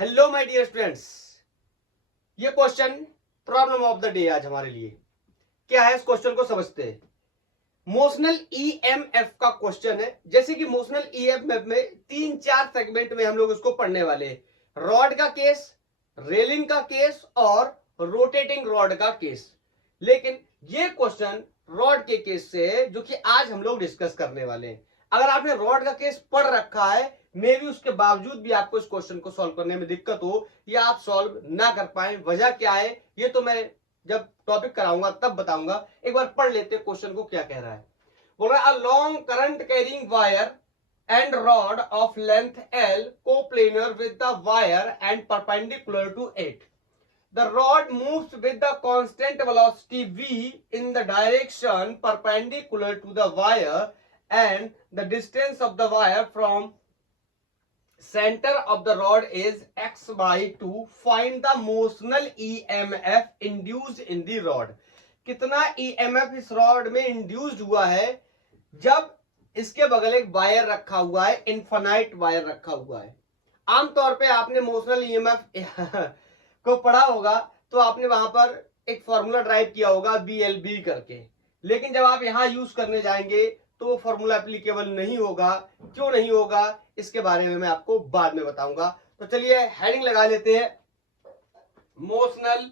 Hello my dear students, ये question problem of the day आज हमारे लिए क्या है, इस क्वेश्चन को समझते हैं। मोशनल ईएमएफ का क्वेश्चन है। जैसे कि मोशनल ईएमएफ में 3-4 सेगमेंट में हम लोग इसको पढ़ने वाले हैं। रॉड का केस, रेलिंग का केस और रोटेटिंग रॉड का केस। लेकिन ये क्वेश्चन रॉड के केस से है, जो कि आज हम लोग डिस्कस करने वाले हैं। अगर आपने रॉड का केस पढ़ रखा है, मे भी उसके बावजूद भी आपको इस क्वेश्चन को सॉल्व करने में दिक्कत हो या आप सॉल्व ना कर पाए, वजह क्या है ये तो मैं जब टॉपिक कराऊंगा तब बताऊंगा। एक बार पढ़ लेते हैं क्वेश्चन को क्या कह रहा है। बोल रहा है, a long current carrying wire and rod of length L coplanar with the wire and perpendicular to it. The rod moves with the constant velocity v in the direction perpendicular to the wire and the distance of the wire from center of the rod is x by 2. Find the motional EMF induced in the rod. कितना EMF इस rod में induced हुआ है जब इसके बगल एक wire रखा हुआ है, इनफाइनाइट वायर रखा हुआ है। आमतौर पे आपने मोशनल ईएमएफ को पढ़ा होगा तो आपने वहां पर एक फॉर्मूला ड्राइव किया होगा BLB करके, लेकिन जब आप यहां यूज करने जाएंगे तो वो फॉर्मूला एप्लीकेबल नहीं होगा। क्यों नहीं होगा इसके बारे में मैं आपको बाद में बताऊंगा। तो चलिए हेडिंग लगा लेते हैं, मोशनल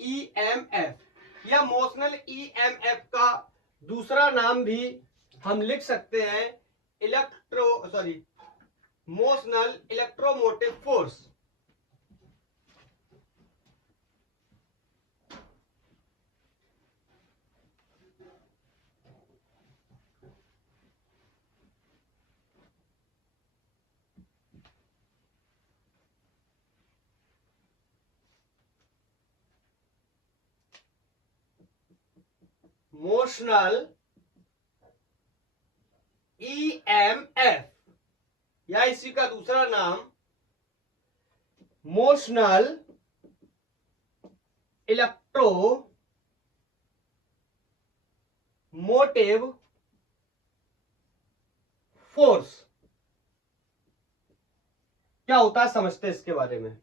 ईएमएफ या मोशनल ईएमएफ का दूसरा नाम भी हम लिख सकते हैं motional electromotive force. Motional EMF या इसी का दूसरा नाम मोशनल इलेक्ट्रोमोटिव फोर्स क्या होता है समझते हैं इसके बारे में।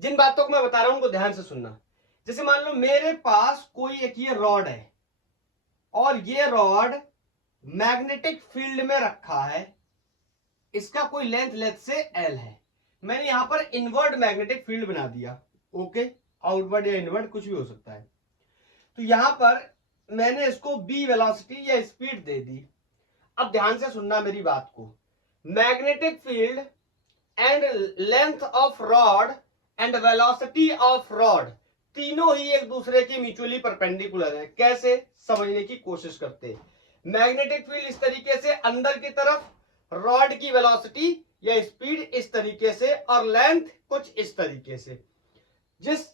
जिन बातों को मैं बता रहा हूं उनको ध्यान से सुनना। जैसे मान लो मेरे पास कोई एक ये रॉड है और ये रॉड मैग्नेटिक फील्ड में रखा है, इसका कोई लेंथ से L है। मैंने यहां पर इनवर्ड मैग्नेटिक फील्ड बना दिया, ओके, आउटवर्ड या इनवर्ड कुछ भी हो सकता है। तो यहां पर मैंने इसको B वेलोसिटी या स्पीड दे दी। अब ध्यान से सुनना मेरी बात को। Magnetic field and length of rod and velocity of rod तीनों ही एक दूसरे के म्यूचुअली परपेंडिकुलर है। कैसे समझने की कोशिश करते हैं। मैग्नेटिक फील्ड इस तरीके से अंदर की तरफ, रॉड की वेलोसिटी या स्पीड इस तरीके से और लेंथ कुछ इस तरीके से। जिस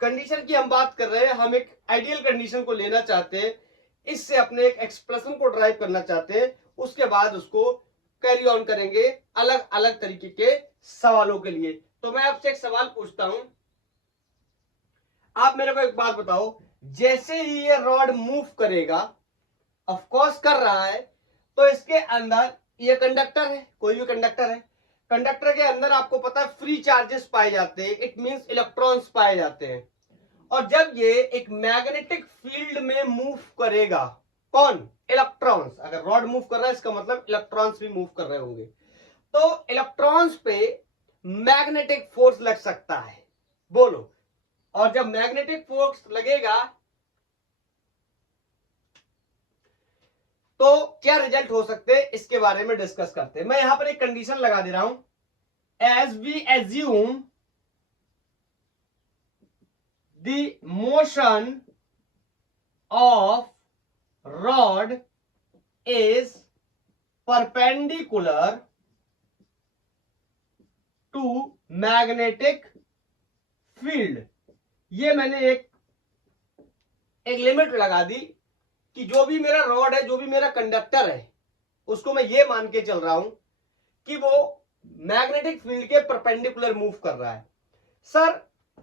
कंडीशन की हम बात कर रहे हैं, हम एक आइडियल कंडीशन को लेना चाहते हैं, इससे अपने एक एक्सप्रेशन को ड्राइव करना चाहते हैं, उसके बाद उसको कैरी ऑन करेंगे अलग अलग तरीके के सवालों के लिए। तो मैं आपसे एक सवाल पूछता हूं, आप मेरे को एक बात बताओ, जैसे ही ये रॉड मूव करेगा, ऑफ कोर्स कर रहा है, तो इसके अंदर ये कंडक्टर है, कोई भी कंडक्टर है, कंडक्टर के अंदर आपको पता है फ्री चार्जेस पाए जाते हैं, इट मींस इलेक्ट्रॉन्स पाए जाते हैं। और जब ये एक मैग्नेटिक फील्ड में मूव करेगा, कौन? इलेक्ट्रॉन्स। अगर रॉड मूव कर रहा है इसका मतलब इलेक्ट्रॉन्स भी मूव कर रहे होंगे, तो इलेक्ट्रॉन्स पे मैग्नेटिक फोर्स लग सकता है, बोलो। और जब मैग्नेटिक फोर्स लगेगा तो क्या रिजल्ट हो सकते हैं इसके बारे में डिस्कस करते हैं। मैं यहां पर एक कंडीशन लगा दे रहा हूं, as we assume the motion of rod is perpendicular to magnetic field. ये मैंने एक लिमिट लगा दी कि जो भी मेरा रॉड है, जो भी मेरा कंडक्टर है, उसको मैं ये मान के चल रहा हूं कि वो मैग्नेटिक फील्ड के परपेंडिकुलर मूव कर रहा है। सर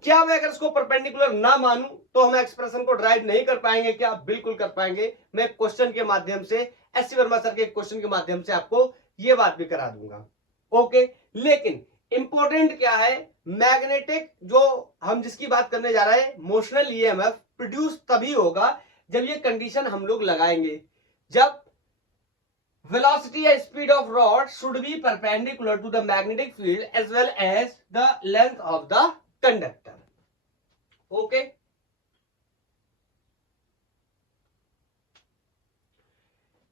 क्या मैं अगर इसको परपेंडिकुलर ना मानूं तो हम एक्सप्रेशन को ड्राइव नहीं कर पाएंगे क्या? बिल्कुल कर पाएंगे। मैं क्वेश्चन के माध्यम से, एस सी वर्मा सर के क्वेश्चन के माध्यम से आपको ये बात भी करा दूंगा, ओके। लेकिन इंपॉर्टेंट क्या है, मैग्नेटिक जो हम जिसकी बात करने जा रहे हैं, मोशनल ईएमएफ प्रोड्यूस तभी होगा जब ये कंडीशन हम लोग लगाएंगे, जब velocity and speed of rod should be perpendicular to the magnetic field as well as the length of the conductor. Okay.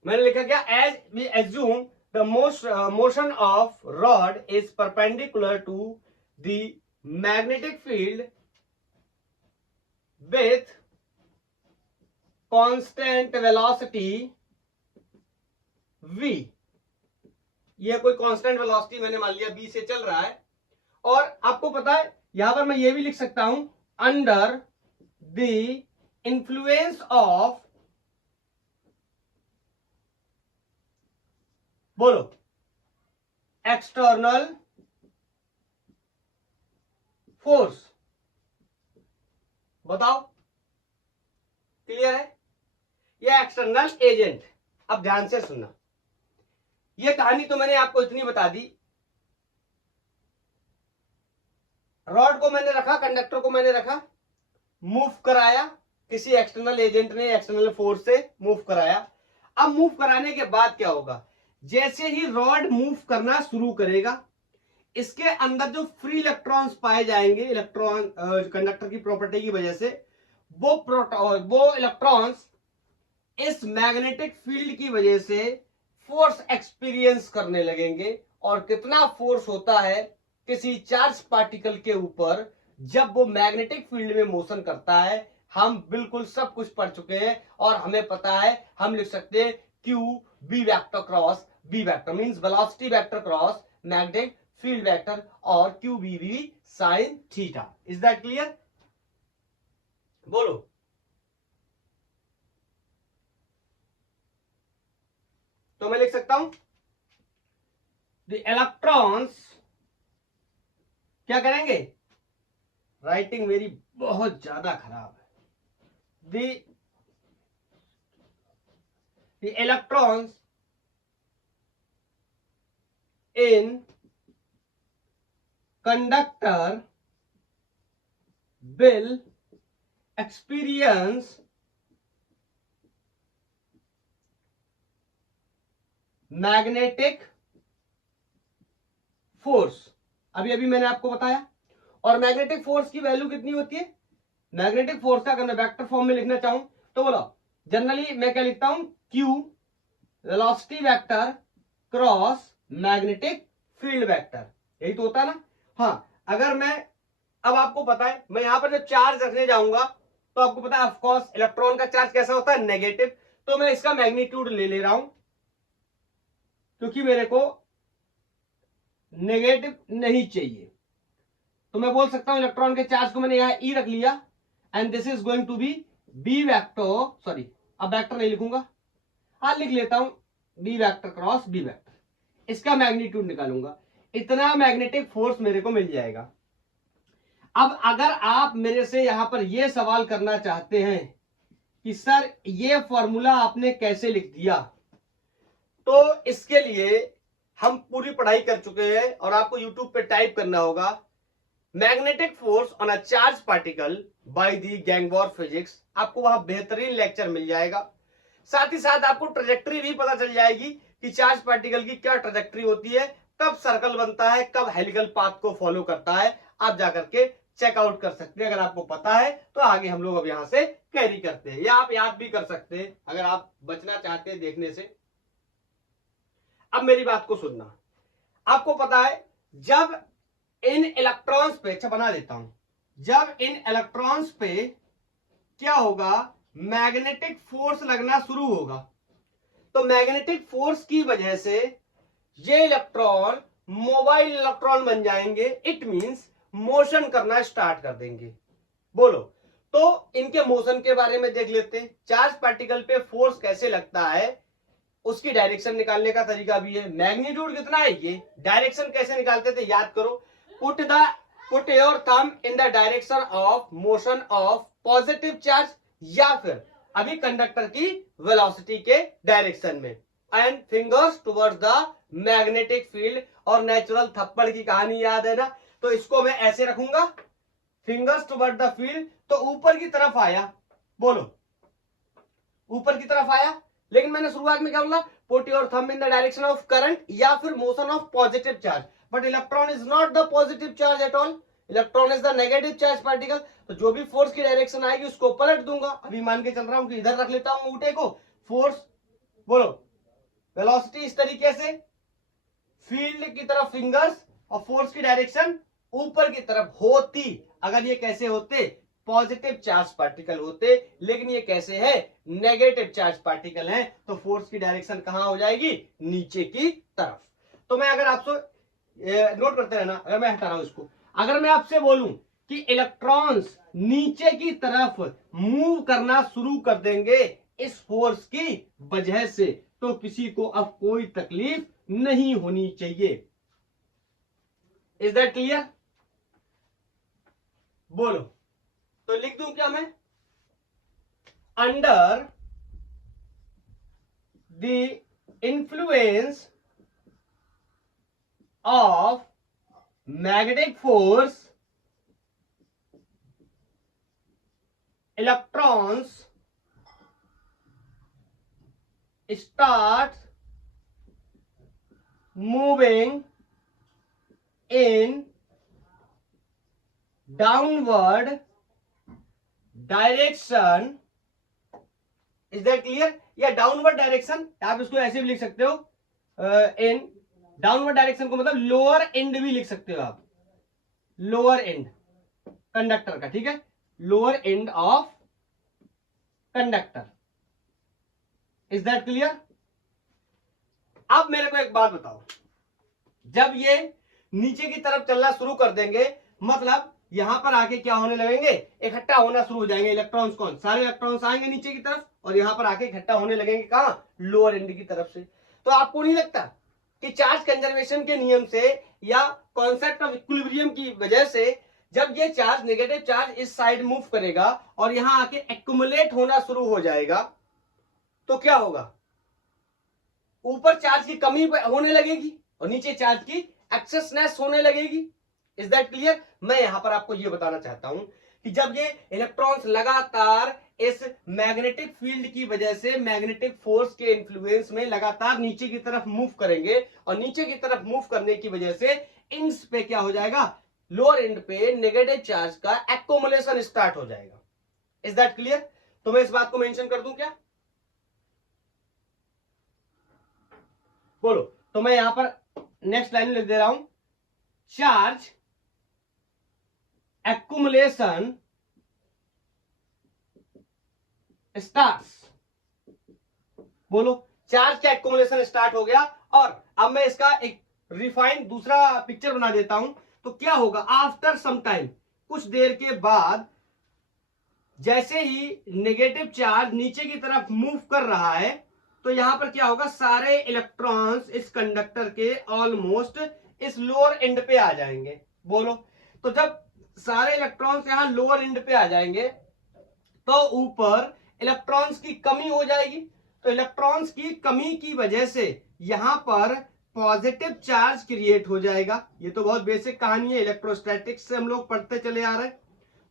मैंने लिखा क्या, as we assume the motion of rod is perpendicular to the magnetic field with constant velocity v, ये कोई constant velocity मैंने मान लिया v से चल रहा है, और आपको पता है यहां पर मैं ये भी लिख सकता हूं, अंडर द इंफ्लुएंस ऑफ, बोलो, एक्सटर्नल फोर्स। बताओ क्लियर है, ये एक्सटर्नल एजेंट। अब ध्यान से सुनना, ये कहानी तो मैंने आपको इतनी बता दी, रॉड को मैंने रखा, कंडक्टर को मैंने रखा, मूव कराया, किसी एक्सटर्नल एजेंट ने एक्सटर्नल फोर्स से मूव कराया। अब मूव कराने के बाद क्या होगा, जैसे ही रॉड मूव करना शुरू करेगा, इसके अंदर जो फ्री इलेक्ट्रॉन्स पाए जाएंगे, इलेक्ट्रॉन कंडक्टर की प्रॉपर्टी की वजह से, वो इलेक्ट्रॉन्स इस मैग्नेटिक फील्ड की वजह से फोर्स एक्सपीरियंस करने लगेंगे। और कितना फोर्स होता है किसी चार्ज पार्टिकल के ऊपर जब वो मैग्नेटिक फील्ड में मोशन करता है, हम बिल्कुल सब कुछ पढ़ चुके हैं और हमें पता है। हम लिख सकते हैं Q B vector cross B vector, means velocity vector cross magnetic field vector, और Q B V sine theta. Is that clear? बोलो। तो मैं लिख सकता हूं द इलेक्ट्रॉन्स क्या करेंगे, राइटिंग मेरी बहुत ज्यादा खराब है, the electrons in conductor will experience magnetic force. अभी अभी मैंने आपको बताया। और मैग्नेटिक फोर्स की वैल्यू कितनी होती है, मैग्नेटिक फोर्स का अगर मैं वेक्टर फॉर्म में लिखना चाहूं तो बोलो, जनरली मैं क्या लिखता हूं, Q velocity vector cross magnetic field vector, यही तो होता है ना। हाँ, अगर मैं, अब आपको पता है मैं यहां पर जब चार्ज रखने जाऊंगा तो आपको पता है ऑफकोर्स इलेक्ट्रॉन का चार्ज कैसा होता है, नेगेटिव। तो मैं इसका मैग्नीट्यूड ले रहा हूं क्योंकि मेरे को नेगेटिव नहीं चाहिए। तो मैं बोल सकता हूं इलेक्ट्रॉन के चार्ज को मैंने यहां ई रख लिया and this is going to be B vector, sorry अब वेक्टर नहीं लिखूंगा, हाँ लिख लेता हूं B vector cross B vector, इसका मैग्नीट्यूड निकालूंगा, इतना मैग्नेटिक फोर्स मेरे को मिल जाएगा। अब अगर आप मेरे से यहां पर यह सवाल करना चाहते हैं कि सर ये फॉर्मूला आपने कैसे लिख दिया, तो इसके लिए हम पूरी पढ़ाई कर चुके हैं और आपको YouTube पे टाइप करना होगा magnetic force on a charge particle by the gangwar physics, आपको वहां बेहतरीन लेक्चर मिल जाएगा। साथ ही साथ आपको ट्रेजेक्टरी भी पता चल जाएगी कि चार्ज पार्टिकल की क्या ट्रेजेक्टरी होती है, कब सर्कल बनता है, कब हेलिकल पाथ को फॉलो करता है। आप जाकर के चेकआउट कर सकते हैं, अगर आपको पता है तो आगे हम लोग अब यहां से कैरी करते हैं, या आप याद भी कर सकते हैं अगर आप बचना चाहते हैं देखने से। अब मेरी बात को सुनना, आपको पता है जब इन इलेक्ट्रॉन्स पे, अच्छा बना देता हूं, जब इन इलेक्ट्रॉन्स पे क्या होगा, मैग्नेटिक फोर्स लगना शुरू होगा, तो मैग्नेटिक फोर्स की वजह से ये इलेक्ट्रॉन मोबाइल इलेक्ट्रॉन बन जाएंगे, इट मींस मोशन करना स्टार्ट कर देंगे। बोलो, तो इनके मोशन के बारे में देख लेते हैं। चार्ज पार्टिकल पे फोर्स कैसे लगता है उसकी डायरेक्शन निकालने का तरीका भी है। मैग्नीट्यूड कितना है, ये डायरेक्शन कैसे निकालते थे याद करो, put your thumb in the direction of motion of positive charge, या फिर अभी कंडक्टर की वेलोसिटी के डायरेक्शन में, and fingers towards the magnetic field. और नेचुरल थप्पड़ की कहानी याद है ना, तो इसको मैं ऐसे रखूंगा, फिंगर्स टुवर्ड द फील्ड, तो ऊपर की तरफ आया, बोलो ऊपर की तरफ आया। लेकिन मैंने शुरुआत में क्या बोला, put your thumb in the direction of current या फिर motion of positive charge, but electron is not the positive charge at all, electron is the negative charge particle. तो जो भी फोर्स की डायरेक्शन आएगी उसको पलट दूंगा। अभी मान के चल रहा हूं कि इधर रख लेता हूं अंगूठे को, फोर्स बोलो वेलोसिटी इस तरीके से, फील्ड की तरफ फिंगर्स, और फोर्स की डायरेक्शन ऊपर की तरफ होती। अगर ये कैसे होते, पॉजिटिव चार्ज पार्टिकल होते, लेकिन ये कैसे है, नेगेटिव चार्ज पार्टिकल है, तो फोर्स की डायरेक्शन कहां हो जाएगी, नीचे की तरफ। तो मैं अगर आपसे नोट करते रहना, अगर मैं हटा रहा हूं इसको, अगर मैं आपसे बोलूं कि इलेक्ट्रॉन्स नीचे की तरफ मूव करना शुरू कर देंगे इस फोर्स की वजह से, तो किसी को अब कोई तकलीफ नहीं होनी चाहिए। Is that clear? बोलो, तो लिख दूं क्या मैं, under the influence of magnetic force electrons start moving in downward direction। Is that clear? या डाउनवर्ड डायरेक्शन, आप इसको ऐसे भी लिख सकते हो, इन डाउनवर्ड डायरेक्शन को मतलब लोअर एंड भी लिख सकते हो आप, लोअर एंड कंडक्टर का, ठीक है, lower end of conductor. Is that clear? अब मेरे को एक बात बताओ, जब ये नीचे की तरफ चलना शुरू कर देंगे, मतलब यहां पर आके क्या होने लगेंगे, इकट्ठा होना शुरू हो जाएंगे इलेक्ट्रॉन्स, कौन सारे इलेक्ट्रॉन्स आएंगे नीचे की तरफ और यहां पर आके इकट्ठा होने लगेंगे कहां, लोअर एंड की तरफ से। तो आपको नहीं लगता कि चार्ज कंजर्वेशन के नियम से या कॉन्सेप्ट ऑफ इक्विलिब्रियम की वजह से जब ये चार्ज नेगेटिव चार्ज इस साइड मूव करेगा और यहां आके एक्युमुलेट होना शुरू हो जाएगा, तो क्या होगा, ऊपर चार्ज की कमी होने लगेगी और नीचे चार्ज की एक्सेसनेस होने लगेगी। Is that clear? मैं यहां पर आपको यह बताना चाहता हूं कि जब ये इलेक्ट्रॉन्स लगातार इस मैग्नेटिक फील्ड की वजह से मैग्नेटिक फोर्स के इन्फ्लुएंस में लगातार नीचे की तरफ मूव करेंगे और नीचे की तरफ मूव करने की वजह से इंस पे क्या हो जाएगा, लोअर एंड पे नेगेटिव चार्ज का एक्युमुलेशन स्टार्ट हो जाएगा। Is that clear? तो मैं इस बात को मेंशन कर दूं क्या, बोलो। तो मैं यहां पर नेक्स्ट लाइन लिख दे रहा हूं, चार्ज एक्युमुलेशन स्टार्ट्स। बोलो, चार्ज का एक्युमुलेशन स्टार्ट हो गया। और अब मैं इसका एक रिफाइंड दूसरा पिक्चर बना देता हूं। तो क्या होगा, आफ्टर सम टाइम, कुछ देर के बाद, जैसे ही नेगेटिव चार्ज नीचे की तरफ मूव कर रहा है, तो यहां पर क्या होगा, सारे इलेक्ट्रॉन्स इस कंडक्टर के ऑलमोस्ट इस लोअर एंड पे आ जाएंगे। बोलो, तो जब सारे इलेक्ट्रॉन्स यहां लोअर एंड पे आ जाएंगे तो ऊपर इलेक्ट्रॉन्स की कमी हो जाएगी। तो इलेक्ट्रॉन्स की कमी की वजह से यहां पर पॉजिटिव चार्ज क्रिएट हो जाएगा। ये तो बहुत बेसिक कहानी है, इलेक्ट्रोस्टैटिक्स से हम लोग पढ़ते चले आ रहे हैं।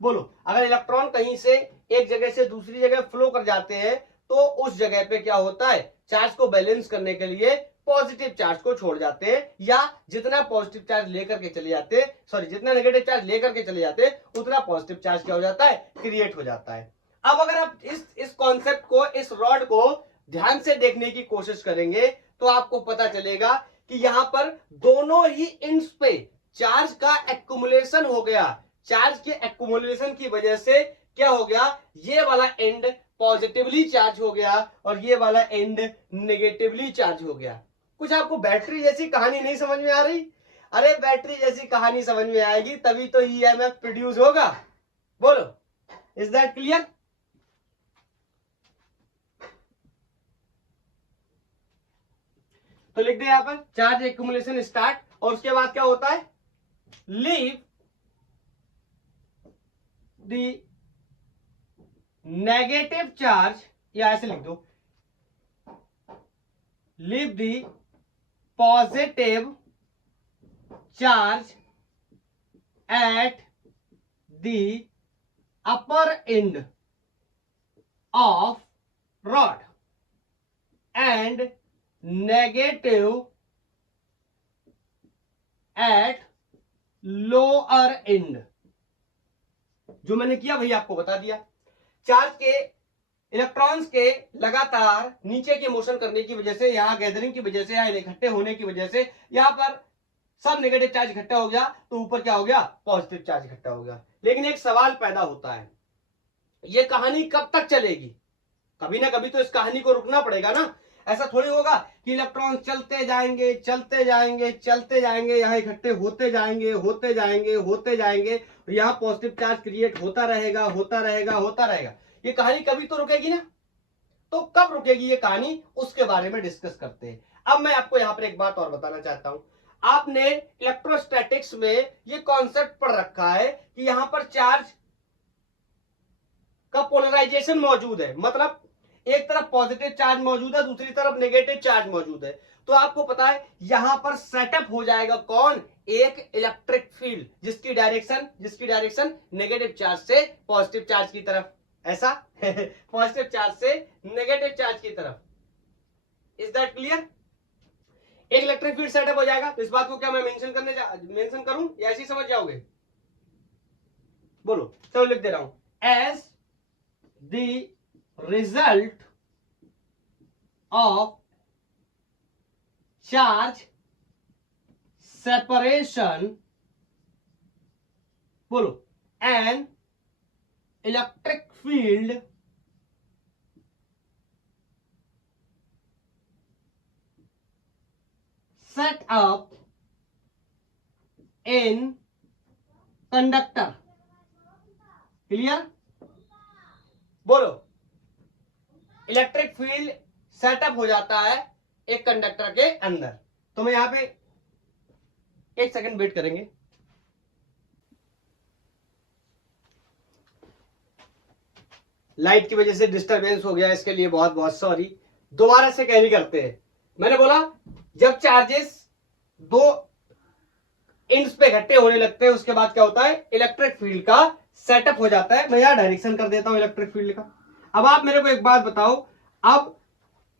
बोलो, अगर इलेक्ट्रॉन कहीं से एक जगह से दूसरी जगह फ्लो कर जाते हैं तो उस जगह पे क्या होता है, चार्ज को बैलेंस करने के लिए पॉजिटिव चार्ज को छोड़ जाते हैं, या जितना पॉजिटिव चार्ज लेकर के चले जाते, सॉरी जितना नेगेटिव चार्ज लेकर के चले जाते उतना पॉजिटिव चार्ज क्या हो जाता है, क्रिएट हो जाता है। अब अगर आप इस कॉन्सेप्ट को, इस रॉड को ध्यान से देखने की कोशिश करेंगे तो आपको पता चलेगा कि यहां पर दोनों ही इंड्स पे चार्ज का एक्युमुलेशन हो गया। चार्ज के एक्युमुलेशन की वजह से क्या हो गया, ये वाला एंड पॉजिटिवली चार्ज हो गया और ये वाला एंड नेगेटिवली चार्ज हो गया। कुछ आपको बैटरी जैसी कहानी नहीं समझ में आ रही? अरे बैटरी जैसी कहानी समझ में आएगी तभी तो ईएमएफ प्रोड्यूस होगा। बोलो, इज दैट क्लियर? तो लिख दे यहां पर, चार्ज एक्युमुलेशन स्टार्ट, और उसके बाद क्या होता है, लीव द नेगेटिव चार्ज, या ऐसे लिख दो, leave the positive charge at the upper end of rod and negative at lower and. जो मैंने किया वही आपको बता दिया। चार्ज के इलेक्ट्रॉन्स के लगातार नीचे की मोशन करने की वजह से, यहां गैदरिंग की वजह से, यहां इकट्ठे होने की वजह से यहां पर सब नेगेटिव चार्ज इकट्ठा हो गया, तो ऊपर क्या हो गया, पॉजिटिव चार्ज इकट्ठा हो गया। लेकिन एक सवाल पैदा होता है, ये कहानी कब तक चलेगी? कभी ना कभी तो इस कहानी को रुकना पड़ेगा ना। ऐसा थोड़ी होगा कि इलेक्ट्रॉन चलते जाएंगे चलते जाएंगे चलते जाएंगे, यहां इकट्ठे होते जाएंगे होते जाएंगे होते जाएंगे, यहां पॉजिटिव चार्ज क्रिएट होता रहेगा होता रहेगा होता रहेगा। ये कहानी कभी तो रुकेगी ना। तो कब रुकेगी ये कहानी, उसके बारे में डिस्कस करते हैं। अब मैं आपको यहां पर एक बात और बताना चाहता हूं। आपने इलेक्ट्रोस्टैटिक्स में ये कॉन्सेप्ट पढ़ रखा है कि यहां पर चार्ज का पोलराइजेशन मौजूद है, मतलब एक तरफ पॉजिटिव चार्ज मौजूद है, दूसरी तरफ नेगेटिव चार्ज मौजूद है। तो आपको पता है यहां पर सेटअप हो जाएगा कौन, एक इलेक्ट्रिक फील्ड जिसकी डायरेक्शन नेगेटिव चार्ज से पॉजिटिव चार्ज की तरफ, ऐसा पॉजिटिव चार्ज से नेगेटिव चार्ज की तरफ। Is that clear? एक इलेक्ट्रिक फील्ड सेटअप हो जाएगा। तो इस बात को क्या मैं मेंशन करूं या ऐसे ही समझ जाओगे? बोलो, चलो लिख दे रहा हूं। As the result of charge separation, बोलो, an electric field set up in conductor। Clear? बोलो, इलेक्ट्रिक फील्ड सेटअप हो जाता है एक कंडक्टर के अंदर। तो मैं यहां पे एक सेकंड वेट करेंगे। लाइट की वजह से डिस्टरबेंस हो गया, इसके लिए बहुत बहुत सॉरी। दोबारा से कैरी करते हैं। मैंने बोला जब चार्जेस दो एंड्स पे इकट्ठे होने लगते हैं, उसके बाद क्या होता है, इलेक्ट्रिक फील्ड का सेटअप हो जाता है। मैं यहां डायरेक्शन कर देता हूं इलेक्ट्रिक फील्ड का। अब आप मेरे को एक बात बताओ, अब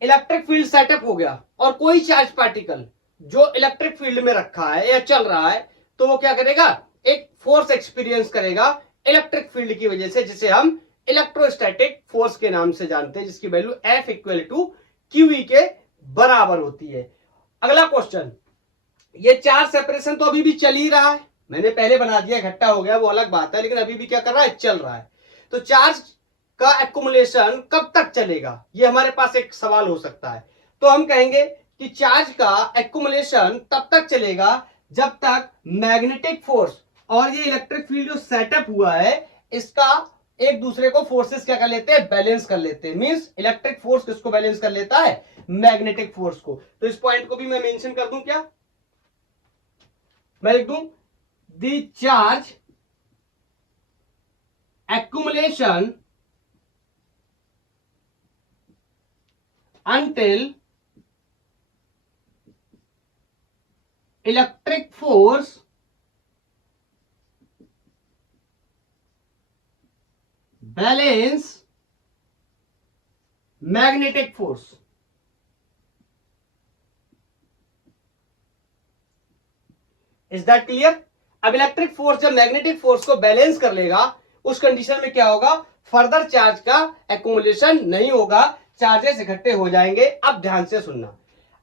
इलेक्ट्रिक फील्ड सेटअप हो गया और कोई चार्ज पार्टिकल जो इलेक्ट्रिक फील्ड में रखा है या चल रहा है, तो वो क्या करेगा, एक फोर्स एक्सपीरियंस करेगा इलेक्ट्रिक फील्ड की वजह से, जिसे हम इलेक्ट्रोस्टैटिक फोर्स के नाम से जानते हैं, जिसकी value F equal to QE के बराबर होती है। अगला क्वेश्चन, ये चार्ज सेपरेशन तो अभी भी चल ही रहा है। मैंने पहले बना दिया, इकट्ठा हो गया वो अलग बात है, लेकिन अभी भी क्या कर रहा है, चल रहा है। तो चार्ज का एक्युमुलेशन कब तक चलेगा, ये हमारे पास एक सवाल हो सकता है। तो हम कहेंगे कि चार्ज का एक्युमुलेशन तब तक चलेगा जब तक मैग्नेटिक फोर्स और ये इलेक्ट्रिक फील्ड जो सेटअप हुआ है, इसका एक दूसरे को फोर्सेस क्या कर लेते हैं, बैलेंस कर लेते हैं। मींस इलेक्ट्रिक फोर्स किसको बैलेंस कर लेता है, मैग्नेटिक फोर्स को। तो इस पॉइंट को भी मैं मेंशन कर दूं, क्या मैं लिख दूं, the charge accumulation until electric force balance magnetic force। Is that clear? अब इलेक्ट्रिक फोर्स जब मैग्नेटिक फोर्स को बैलेंस कर लेगा, उस कंडीशन में क्या होगा, फर्दर चार्ज का एक्युमुलेशन नहीं होगा, चार्जेस इकट्ठे हो जाएंगे। अब ध्यान से सुनना,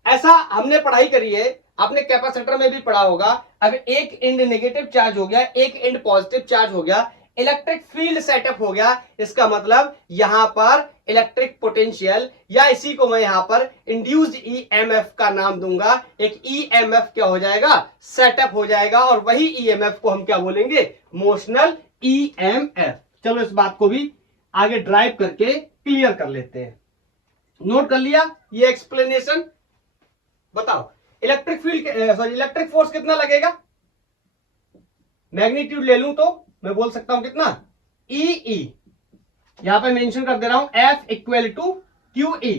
ऐसा हमने पढ़ाई करी है, आपने कैपेसिटर में भी पढ़ा होगा। अब एक एंड नेगेटिव चार्ज हो गया, एक एंड पॉजिटिव चार्ज हो गया, इलेक्ट्रिक फील्ड सेटअप हो गया। इसका मतलब यहां पर इलेक्ट्रिक पोटेंशियल, या इसी को मैं यहां पर इंड्यूस्ड ईएमएफ का नाम दूंगा, एक ईएमएफ क्या हो जाएगा, सेटअप हो जाएगा। और वही ईएमएफ को हम क्या बोलेंगे, मोशनल ईएमएफ। चलो इस बात को भी आगे ड्राइव करके क्लियर कर लेते हैं। नोट कर लिया ये एक्सप्लेनेशन? बताओ इलेक्ट्रिक फील्ड इलेक्ट्रिक फोर्स कितना लगेगा, मैग्नीट्यूड ले लूं तो मैं बोल सकता हूं कितना, ई। यहां पे मेंशन कर दे रहा हूं F equal to QE।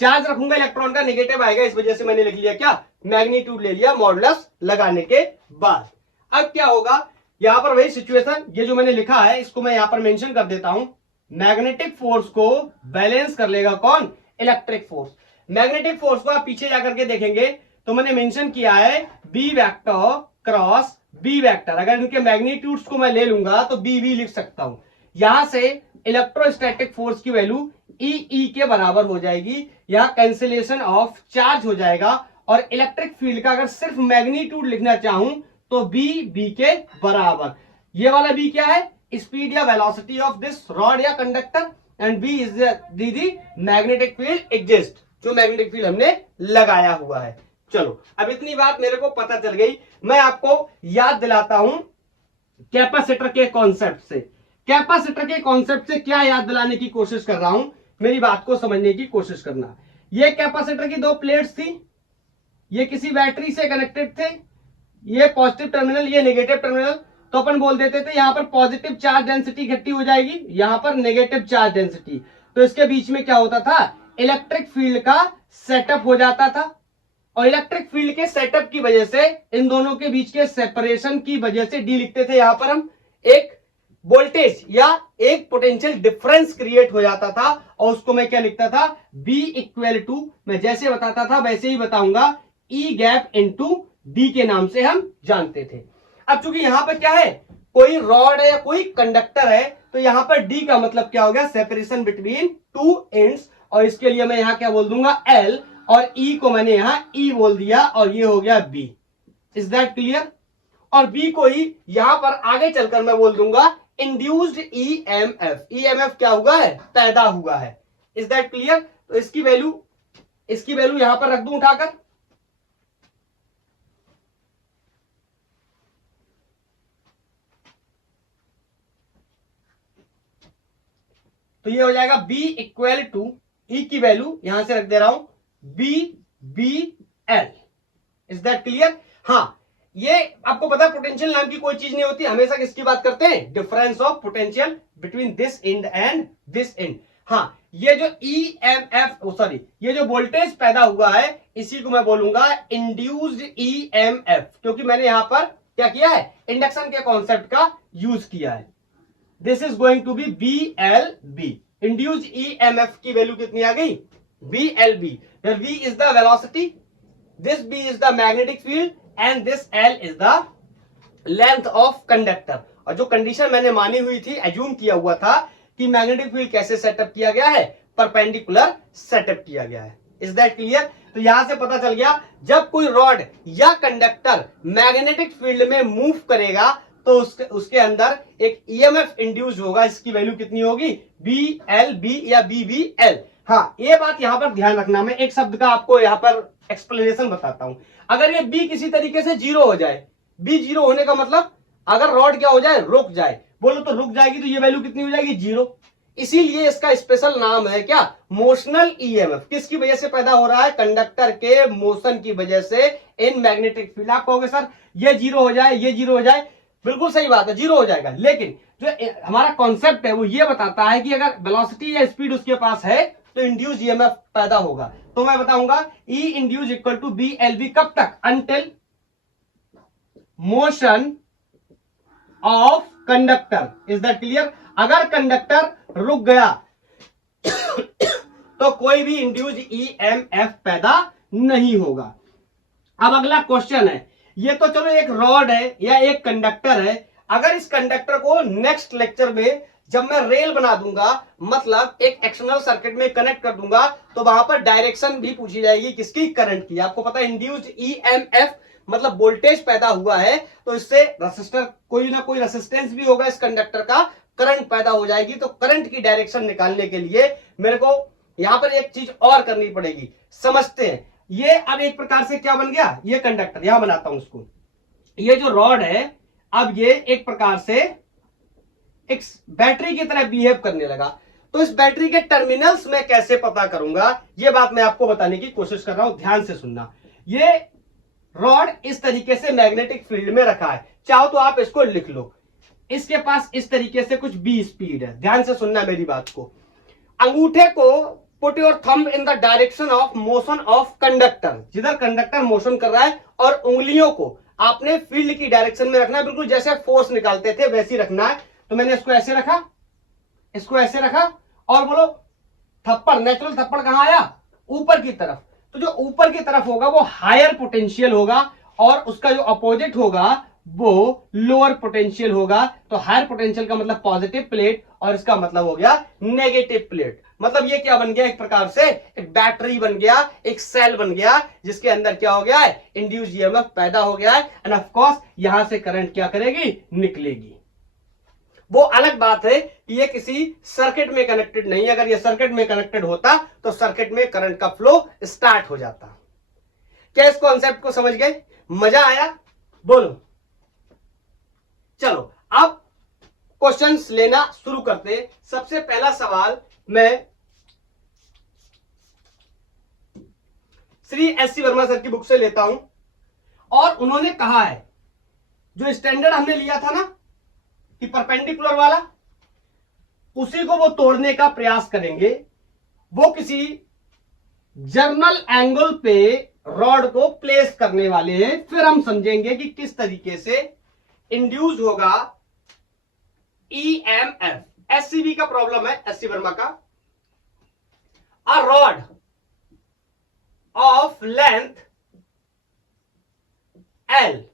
Charge रखूंगा इलेक्ट्रॉन का, नेगेटिव आएगा, इस वजह से मैंने लिख लिया क्या, मैग्नीट्यूड ले लिया मॉडुलस लगाने के बाद। अब क्या होगा, यहां पर वही सिचुएशन, ये जो मैंने लिखा है इसको मैं यहां पर मेंशन कर देता हूं। मैग्नेटिक फोर्स को बैलेंस कर लेगा कौन, इलेक्ट्रिक फोर्स। मैग्नेटिक फोर्स को आप पीछे जाकर के देखेंगे तो मैंने मेंशन किया है B vector cross B vector. अगर इनके मैग्नीट्यूड्स को मैं ले लूंगा तो बी वी लिख सकता हूं। यहां से इलेक्ट्रोस्टैटिक फोर्स की वैल्यू ई के बराबर हो जाएगी, यहां कैंसिलेशन ऑफ चार्ज हो जाएगा। और इलेक्ट्रिक फील्ड का अगर सिर्फ मैग्नीट्यूड लिखना चाहूं तो बी के बराबर। ये वाला बी क्या है, स्पीड या वेलोसिटी ऑफ दिस रॉड या conductor, and B is the magnetic field exist, जो मैग्नेटिक फील्ड हमने लगाया हुआ है। चलो अब इतनी बात मेरे को पता चल गई, मैं आपको याद दिलाता हूं कैपेसिटर के कॉन्सेप्ट से। कैपेसिटर के कॉन्सेप्ट से क्या याद दिलाने की कोशिश कर रहा हूं, मेरी बात को समझने की कोशिश करना। ये कैपेसिटर की दो प्लेट्स थी, ये किसी बैटरी से कनेक्टेड थे, ये पॉजिटिव टर्मिनल ये नेगेटिव टर्मिनल। तो अपन बोल देते थे यहां पर पॉजिटिव चार्ज डेंसिटी इकट्ठी हो जाएगी, यहां पर नेगेटिव चार्ज डेंसिटी। तो इसके बीच में क्या होता था, इलेक्ट्रिक फील्ड का सेटअप हो जाता था। और इलेक्ट्रिक फील्ड के सेटअप की वजह से इन दोनों के बीच के सेपरेशन की वजह से डी लिखते थे, यहां पर हम एक वोल्टेज या एक पोटेंशियल डिफरेंस क्रिएट हो जाता था। और उसको मैं क्या लिखता था, बी इक्वल टू, मैं जैसे बताता था वैसे ही बताऊंगा, ई गैप इनटू डी के नाम से हम जानते थे। अब चूंकि यहां पर क्या है, कोई रॉड है या कोई कंडक्टर है, तो यहां पर डी का मतलब क्या हो गया, सेपरेशन बिटवीन टू एंड्स। और इसके लिए मैं यहां क्या बोल दूंगा, एल, और ई को मैंने यहां ई बोल दिया, और ये हो गया बी। Is that clear. और बी को ही यहां पर आगे चलकर मैं बोल दूंगा इंड्यूस्ड ईएमएफ। ईएमएफ क्या हुआ है, पैदा हुआ है। Is that clear. तो इसकी वैल्यू यहां पर रख दूं उठाकर, तो ये हो जाएगा बी इक्वल टू, ई की वैल्यू यहां से रख दे रहा हूं, B L. Is that clear. हाँ, ये आपको पता है पोटेंशियल नाम की कोई चीज नहीं होती, हमेशा किसकी बात करते हैं, difference of potential between this and and this and. हाँ, ये जो ये जो वोल्टेज पैदा हुआ है इसी को मैं बोलूंगा इंड्यूस्ड ईएमएफ, क्योंकि मैंने यहां पर क्या किया है, इंडक्शन के कॉन्सेप्ट का यूज किया है। This is going to be B L B. Induced EMF की वैल्यू कितनी आ गई, B L B. V is the velocity, this B is the magnetic field, and this L is the length of conductor। और जो condition मैंने मानी हुई थी, एज्यूम किया हुआ था कि मैग्नेटिक फील्ड कैसे सेटअप किया गया है, परपेंडिकुलर सेटअप किया गया है। Is that clear. तो यहां से पता चल गया, जब कोई रॉड या कंडक्टर मैग्नेटिक फील्ड में मूव करेगा तो उसके अंदर एक ईएमएफ इंड्यूस होगा। इसकी वैल्यू कितनी होगी, बी एल बी या बी बी एल। हाँ, ये बात यहां पर ध्यान रखना, मैं एक शब्द का आपको यहां पर एक्सप्लेनेशन बताता हूं। अगर ये बी किसी तरीके से जीरो हो जाए, बी जीरो होने का मतलब अगर रॉड क्या हो जाए, रुक जाए, बोलो तो रुक जाएगी, तो ये वैल्यू कितनी हो जाएगी, जीरो। इसीलिए इसका स्पेशल नाम है क्या, मोशनल ईएमएफ। किसकी वजह से पैदा हो रहा है, कंडक्टर के मोशन की वजह से इन मैग्नेटिक फील्ड। आप कहोगे सर ये जीरो हो जाए, ये जीरो हो जाए, बिल्कुल सही बात है, जीरो हो जाएगा। लेकिन जो हमारा कॉन्सेप्ट है वो ये बताता है कि अगर वेलोसिटी या स्पीड उसके पास है तो इंड्यूस ईएमएफ पैदा होगा। तो मैं बताऊंगा E induce equal to B L B, कब तक, until motion of conductor. Is that clear. अगर कंडक्टर रुक गया तो कोई भी इंड्यूस ईएमएफ पैदा नहीं होगा। अब अगला क्वेश्चन है, ये तो चलो एक रॉड है या एक कंडक्टर है, अगर इस कंडक्टर को नेक्स्ट लेक्चर में जब मैं रेल बना दूंगा, मतलब एक एक्सटर्नल सर्किट में कनेक्ट कर दूंगा, तो वहां पर डायरेक्शन भी पूछी जाएगी, किसकी, करंट की। आपको पता है इंड्यूस्ड ईएमएफ मतलब वोल्टेज पैदा हुआ है, तो इससे रेसिस्टर, कोई ना कोई रेसिस्टेंस भी होगा इस कंडक्टर का, करंट पैदा हो जाएगी। तो करंट की डायरेक्शन निकालने के लिए मेरे को यहां पर एक चीज और करनी पड़ेगी, समझते हैं। ये अब एक प्रकार से क्या बन गया, ये कंडक्टर, यहां बनाता हूं उसको, ये जो रॉड है अब ये एक प्रकार से एक बैटरी की तरह बिहेव करने लगा। तो इस बैटरी के टर्मिनल्स में कैसे पता करूंगा, ये बात मैं आपको बताने की कोशिश कर रहा हूं, ध्यान से सुनना। ये रॉड इस तरीके से मैग्नेटिक फील्ड में रखा है, चाहो तो आप इसको लिख लो। इसके पास इस तरीके से कुछ बी स्पीड है, ध्यान से सुनना मेरी बात को। अंगूठे को put your thumb in the direction of motion of conductor, जिधर कंडक्टर मोशन कर रहा है, और उंगलियों को आपने फील्ड की डायरेक्शन में रखना है, बिल्कुल जैसे फोर्स निकालते थे वैसे ही रखना है। तो मैंने इसको ऐसे रखा, इसको ऐसे रखा, और बोलो थप्पड़, नेचुरल थप्पड़ कहां आया? ऊपर की तरफ। तो जो ऊपर की तरफ होगा वो हायर पोटेंशियल होगा, और उसका जो अपोजिट होगा वो लोअर पोटेंशियल होगा। तो हायर पोटेंशियल का मतलब पॉजिटिव प्लेट, और इसका मतलब हो गया नेगेटिव प्लेट। मतलब ये क्या बन गया? एक प्रकार से एक बैटरी बन गया, एक सेल बन गया, जिसके अंदर क्या हो गया है? इंड्यूस ईएमएफ पैदा हो गया है, एंड ऑफ कोर्स यहां से करंट क्या करेगी? निकलेगी। वो अलग बात है कि ये किसी सर्किट में कनेक्टेड नहीं है। अगर ये सर्किट में कनेक्टेड होता तो सर्किट में करंट का फ्लो स्टार्ट हो जाता। क्या इस कॉन्सेप्ट को समझ गए? मजा आया? बोलो। चलो अब क्वेश्चंस लेना शुरू करते हैं। सबसे पहला सवाल मैं श्री एस.सी. वर्मा सर की बुक से लेता हूं, और उन्होंने कहा है जो स्टैंडर्ड हमने लिया था ना कि परपेंडिकुलर वाला, उसी को वो तोड़ने का प्रयास करेंगे। वो किसी जर्नल एंगल पे रॉड को प्लेस करने वाले हैं, फिर हम समझेंगे कि किस तरीके से इंड्यूस होगा ईएमएफ। एससीबी का प्रॉब्लम है, एससी वर्मा का। A rod of length L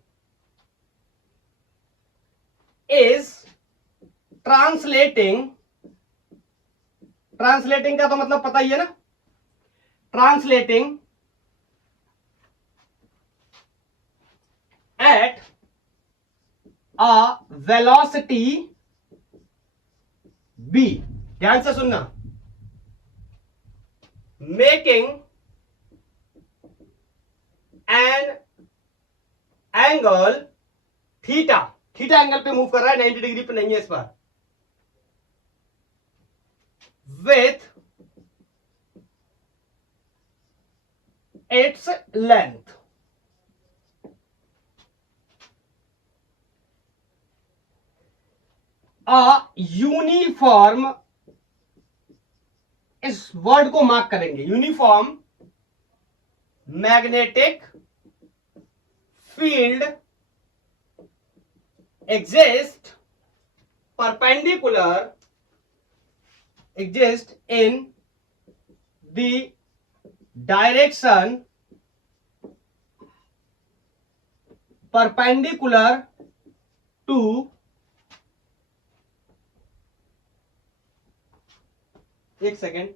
is translating का तो मतलब पता ही है ना, translating at a velocity b, ध्यान से सुनना, making an angle theta. Theta angle पे मूव कर रहा है, 90 डिग्री पे नहीं है इस बार। With its length, a uniform, इस वर्ड को मार्क करेंगे, uniform magnetic field exist in the direction perpendicular to एक second,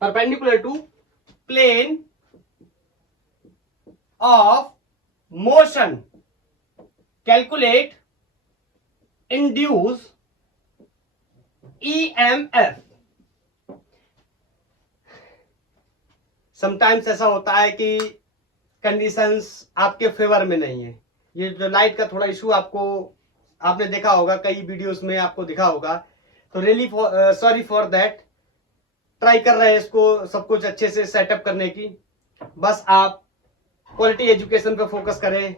perpendicular to plane of motion, calculate induce EMF। Sometimes ऐसा होता है कि कंडीशंस आपके फेवर में नहीं है। ये जो लाइट का थोड़ा इशू आपको, आपने देखा होगा कई वीडियोस में, आपको दिखा होगा, तो really sorry for that. Try कर रहे हैं इसको सब कुछ अच्छे से सेटअप करने की। बस आप क्वालिटी एजुकेशन पे फोकस करें,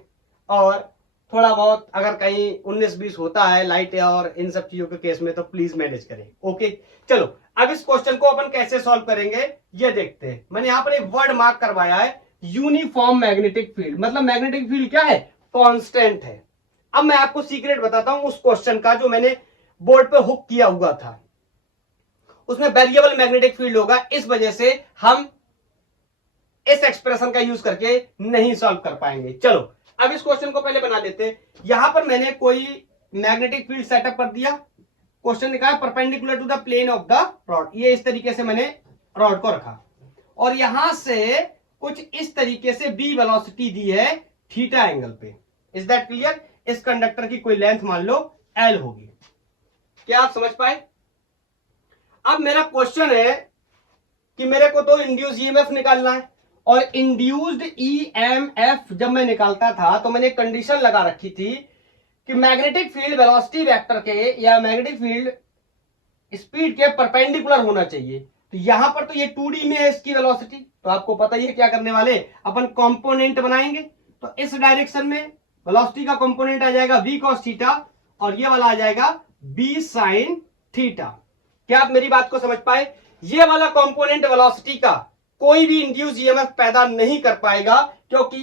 और थोड़ा बहुत अगर कहीं 19-20 होता है लाइट और इन सब चीजों के केस में तो प्लीज मैनेज करें। ओके चलो, अब इस क्वेश्चन को अपन कैसे सॉल्व करेंगे ये देखते हैं। मैंने यहां पर एक वर्ड मार्क करवाया है, यूनिफॉर्म मैग्नेटिक फील्ड। मतलब मैग्नेटिक फील्ड क्या है? कांस्टेंट है। अब मैं आपको सीक्रेट बताता हूं उस क्वेश्चन का जो मैंने बोर्ड पे हुक किया हुआ था। उसमें वेरिएबल मैग्नेटिक फील्ड होगा, इस वजह से हम इस एक्सप्रेशन का यूज करके नहीं सॉल्व कर पाएंगे। चलो अब इस क्वेश्चन को पहले बना लेते हैं। यहां पर मैंने कोई मैग्नेटिक फील्ड सेटअप कर दिया। क्वेश्चन लिखा है perpendicular to the plane of the rod. ये इस तरीके से मैंने रॉड को रखा, और यहां से कुछ इस तरीके से बी वेलोसिटी दी है थीटा एंगल पे। Is that clear? इस कंडक्टर की कोई लेंथ मान लो एल होगी। क्या आप समझ पाए? अब मेरा क्वेश्चन है कि मेरे को तो इंड्यूस ईएमएफ निकालना है, और इंड्यूस्ड ईएमएफ जब मैं निकालता था तो मैंने कंडीशन लगा रखी थी कि मैग्नेटिक फील्ड वेलोसिटी वेक्टर के या मैग्नेटिक फील्ड स्पीड के परपेंडिकुलर होना चाहिए। तो यहां पर तो ये 2D में है इसकी वेलोसिटी, तो आपको पता ही है क्या करने वाले, अपन कंपोनेंट बनाएंगे। तो इस डायरेक्शन में वेलोसिटी का कंपोनेंट आ जाएगा v cos थीटा और ये वाला आ जाएगा b sin थीटा। क्या आप मेरी बात को समझ पाए? ये वाला कंपोनेंट वेलोसिटी का कोई भी इंड्यूस ईएमएफ पैदा नहीं कर पाएगा क्योंकि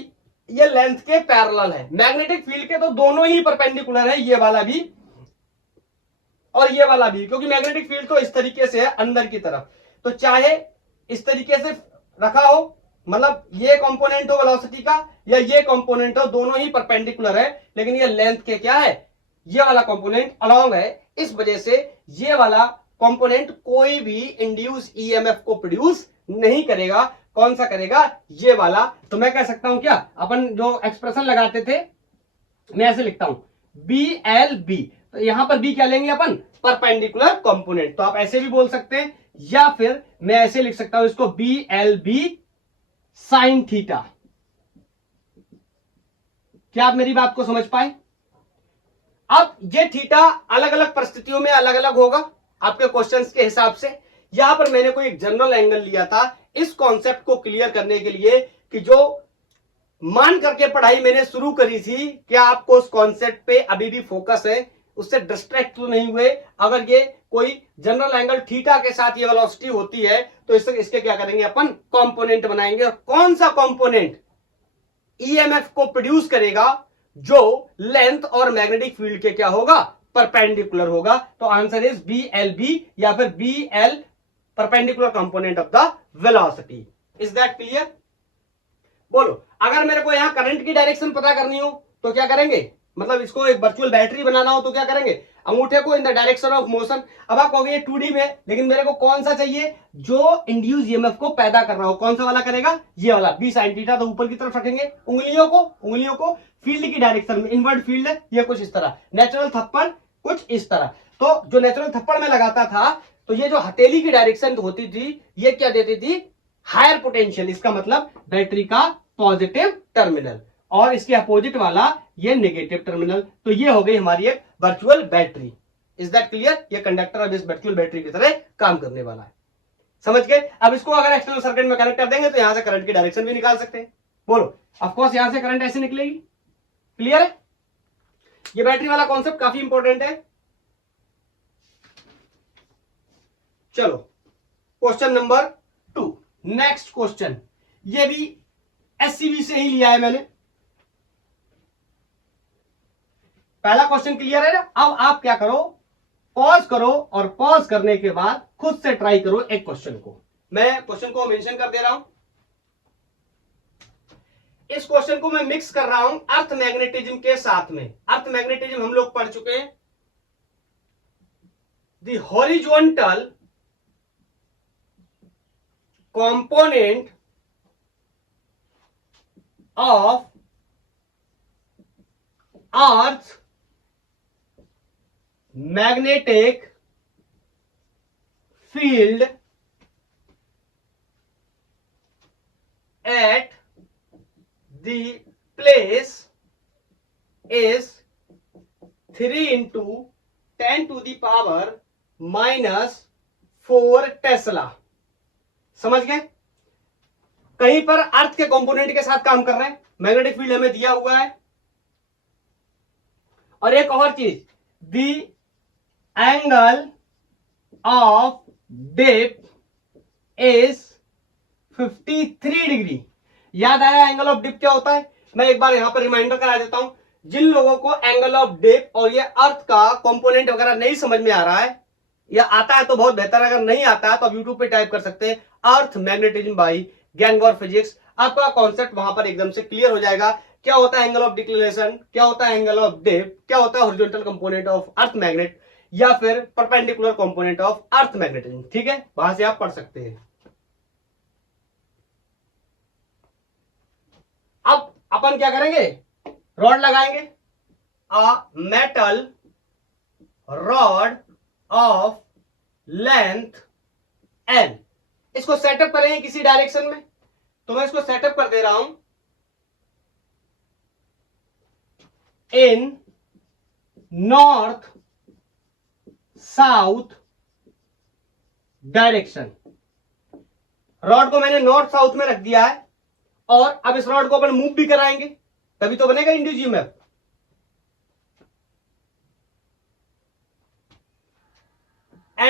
ये लेंथ के पैरेलल है। मैग्नेटिक फील्ड के तो दोनों ही परपेंडिकुलर है, ये वाला भी और ये वाला भी, क्योंकि मैग्नेटिक फील्ड तो इस तरीके से है अंदर की तरफ, तो चाहे इस तरीके से रखा हो, मतलब ये कंपोनेंट हो वेलोसिटी का या ये कंपोनेंट हो, दोनों ही परपेंडिकुलर है, लेकिन ये लेंथ के क्या है, ये वाला कंपोनेंट अलोंग है। इस वजह से ये वाला कंपोनेंट कोई भी इंड्यूस ईएमएफ को प्रोड्यूस नहीं करेगा। कौन सा करेगा? ये वाला। तो मैं कह सकता हूं क्या, अपन जो एक्सप्रेशन लगाते थे मैं ऐसे लिखता हूं बी एल बी, तो यहां पर बी क्या लेंगे अपन? Perpendicular component. तो आप ऐसे भी बोल सकते हैं या फिर मैं ऐसे लिख सकता हूं इसको B L B sine theta. क्या आप मेरी बात को समझ पाए? अब ये थीटा अलग अलग परिस्थितियों में अलग अलग होगा आपके क्वेश्चंस के हिसाब से। यहां पर मैंने कोई एक जनरल एंगल लिया था इस कॉन्सेप्ट को क्लियर करने के लिए कि जो मान करके पढ़ाई मैंने शुरू करी थी, क्या आपको उस कॉन्सेप्ट पे अभी भी फोकस है? उससे डिस्ट्रैक्ट तो नहीं हुए? अगर ये कोई जनरल एंगल थीटा के साथ ये वेलोसिटी होती है तो इसके क्या करेंगे अपन? कंपोनेंट बनाएंगे। और कौन सा कंपोनेंट ईएमएफ को प्रोड्यूस करेगा? जो लेंथ और मैग्नेटिक फील्ड के क्या होगा? परपेंडिकुलर होगा। तो answer is B L B या फिर B L perpendicular component of the velocity. Is that clear? बोलो, अगर मेरे को यहां करंट की डायरेक्शन पता करनी हो तो क्या करेंगे? मतलब इसको एक वर्चुअल बैटरी बनाना हो तो क्या करेंगे? अंगूठे को in the direction of motion. अब आप कहोगे 2D में, लेकिन मेरे को कौन सा चाहिए? जो इंड्यूस ईएमएफ को पैदा कर रहा हो। कौन सा वाला करेगा? ये वाला बी साइन थीटा। तो ऊपर की तरफ रखेंगे उंगलियों को फील्ड की डायरेक्शन में। इनवर्ड फील्ड है ये कुछ इस तरह, नेचुरल थप्पड़ कुछ इस तरह। तो जो नेचुरल थप्पड़ में लगाता था तो ये जो हथेली की डायरेक्शन होती थी ये क्या देती थी? Higher potential. इसका मतलब बैटरी का पॉजिटिव टर्मिनल और इसके अपोजिट वाला ये नेगेटिव टर्मिनल। तो ये हो गई हमारी एक virtual battery. Is that clear? ये कंडक्टर अब इस वर्चुअल बैटरी की तरह काम करने वाला है। समझ गए? अब इसको अगर एक्सटर्नल सर्किट में कनेक्ट कर देंगे तो यहां से करंट की डायरेक्शन भी निकाल सकते हैं। बोलो, ऑफ कोर्स यहां से करंट ऐसे निकलेगी। क्लियर है? ये बैटरी वाला कॉन्सेप्ट काफी इंपॉर्टेंट है। चलो क्वेश्चन नंबर 2, नेक्स्ट क्वेश्चन। ये भी एससीबी से ही लिया है मैंने। पहला क्वेश्चन क्लियर है ना? अब आप क्या करो, पॉज करो और पॉज करने के बाद खुद से ट्राई करो एक क्वेश्चन को। मैं क्वेश्चन को मेंशन कर दे रहा हूं। इस क्वेश्चन को मैं मिक्स कर रहा हूं अर्थ मैग्नेटिज्म के साथ में। अर्थ मैग्नेटिज्म हम लोग पढ़ चुके हैं। The horizontal component of Earth's magnetic field at the place is 3 into 10 to the power minus 4 Tesla. समझ गए? कहीं पर अर्थ के कंपोनेंट के साथ काम कर रहे हैं, मैग्नेटिक फील्ड हमें दिया हुआ है। और एक और चीज, the angle of dip is 53 degree. याद आया एंगल ऑफ डिप क्या होता है? मैं एक बार यहां पर रिमाइंडर करा देता हूं। जिन लोगों को एंगल ऑफ डिप और ये अर्थ का कंपोनेंट वगैरह नहीं समझ में आ रहा है या आता है तो बहुत बेहतर, अगर नहीं आता है तो आप यूट्यूब पे टाइप कर सकते हैं अर्थ मैग्नेटिज्म बाय गैंगवर फिजिक्स। आपका कॉन्सेप्ट वहां पर एकदम से क्लियर हो जाएगा। क्या होता है एंगल ऑफ डिक्लिनेशन, क्या होता है एंगल ऑफ डिप, क्या होता है horizontal component of earth magnet या फिर perpendicular component of earth magnetism. ठीक है, वहां से आप पढ़ सकते हैं। अब अपन क्या करेंगे? रॉड लगाएंगे। A metal rod of length L। इसको सेटअप करेंगे किसी डायरेक्शन में, तो मैं इसको सेटअप कर दे रहा हूं इन नॉर्थ साउथ डायरेक्शन। रॉड को मैंने नॉर्थ साउथ में रख दिया है और अब इस रॉड को अपन मूव भी कराएंगे, तभी तो बनेगा induce EMF.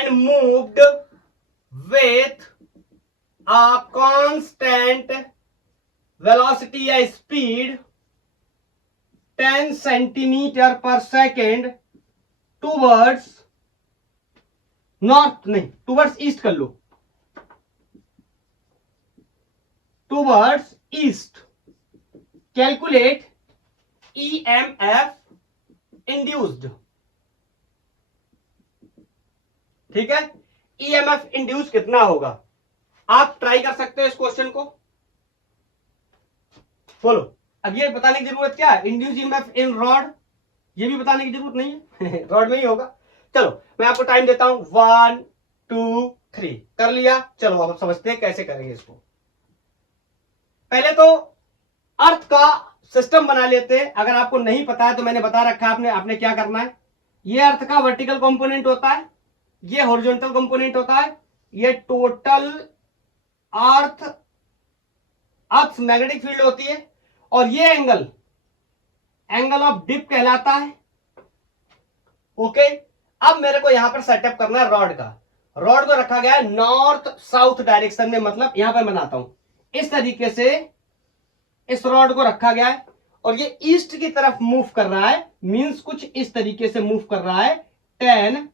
when moved with a constant velocity या speed 10 centimeter per second towards north, नहीं टूवर्ड्स ईस्ट कर लो, towards east, calculate EMF induced. ठीक है, EMF इंड्यूस कितना होगा? आप ट्राई कर सकते हो इस क्वेश्चन को, बोलो। अब ये बताने की जरूरत क्या है, इंड्यूस EMF इन रॉड, ये भी बताने की जरूरत नहीं है रॉड में ही होगा। चलो मैं आपको टाइम देता हूं, 1 2 3 कर लिया। चलो अब समझते हैं कैसे करेंगे इसको। पहले तो अर्थ का सिस्टम बना लेते हैं। अगर आपको नहीं पता है तो मैंने बता रखा है आपने क्या करना है। ये अर्थ का वर्टिकल कंपोनेंट होता है, ये हॉरिजॉन्टल कंपोनेंट होता है, ये टोटल अर्थ मैग्नेटिक फील्ड होती है, और ये एंगल ऑफ डिप कहलाता है। ओके, अब मेरे को यहां पर सेटअप करना है रॉड का। रॉड को रखा गया है नॉर्थ साउथ डायरेक्शन में, मतलब यहां पर बनाता हूं इस तरीके से इस रॉड को रखा गया है, और ये ईस्ट की तरफ मूव कर रहा है, मींस कुछ इस तरीके से मूव कर रहा है 10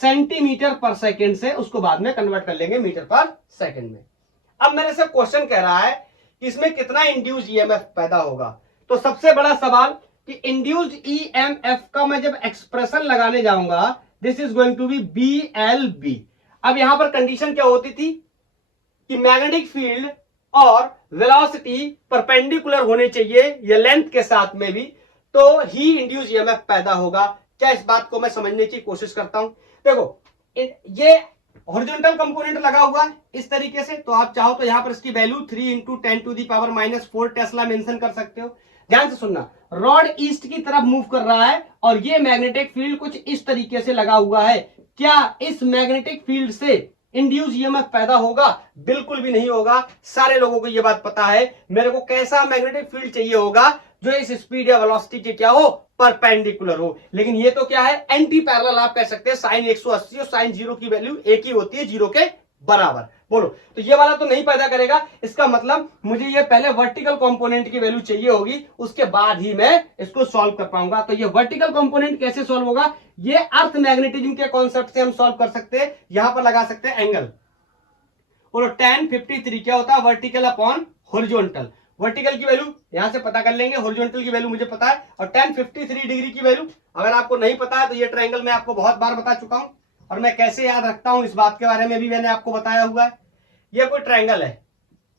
सेंटीमीटर पर सेकेंड से, उसको बाद में कन्वर्ट कर लेंगे मीटर पर सेकेंड में। अब मेरे से क्वेश्चन कह रहा है कि इसमें कितना इंड्यूस ईएमएफ पैदा होगा। तो सबसे बड़ा सवाल कि इंड्यूस्ड ईएमएफ का मैं जब एक्सप्रेशन लगाने जाऊंगा, this is going to be BLB। अब यहां पर कंडीशन क्या होती थी कि मैग्नेटिक फील्ड और वेलोसिटी परपेंडिकुलर होने चाहिए, ये लेंथ के साथ में भी, तो ही इंड्यूस ईएमएफ पैदा होगा। क्या इस बात को मैं समझने की कोशिश करता हूं। देखो ये हॉरिजॉन्टल कंपोनेंट लगा हुआ है इस तरीके से, तो आप चाहो तो यहां पर इसकी वैल्यू 3 × 10⁻⁴ टेस्ला मेंशन कर सकते हो। ध्यान से सुनना, रॉड ईस्ट की तरफ मूव कर रहा है और ये मैग्नेटिक फील्ड कुछ इस तरीके से लगा हुआ है। क्या इस मैग्नेटिक फील्ड से इंड्यूस ईएमएफ पैदा होगा? बिल्कुल भी नहीं होगा। सारे लोगों को यह बात पता है। मेरे को कैसा मैग्नेटिक फील्ड चाहिए होगा जो इस स्पीड या वेलोसिटी के क्या हो, परपेंडिकुलर हो। लेकिन ये तो क्या है, एंटी पैरेलल आप कह सकते हैं। साइन 180 और साइन 0 की वैल्यू एक ही होती है, 0 के बराबर। बोलो, तो ये वाला तो नहीं पैदा करेगा। इसका मतलब मुझे ये पहले वर्टिकल कंपोनेंट की वैल्यू चाहिए होगी, उसके बाद ही मैं इसको सॉल्व कर पाऊंगा। तो ये वर्टिकल कंपोनेंट कैसे सॉल्व होगा, ये अर्थ मैग्नेटिज्म के कॉन्सेप्ट से हम सॉल्व कर सकते हैं। यहां पर लगा सकते हैं एंगल। बोलो tan 53 क्या होता है, वर्टिकल अपॉन हॉरिजॉन्टल। वर्टिकल की वैल्यू यहां से पता कर लेंगे, हॉरिजॉन्टल की वैल्यू मुझे पता है, और tan 53 डिग्री की वैल्यू अगर आपको नहीं पता है तो ये ट्रायंगल मैं आपको बहुत बार बता चुका हूं, और मैं कैसे याद रखता हूं इस बात के बारे में भी मैंने आपको बताया हुआ है। ये कोई ट्रायंगल है,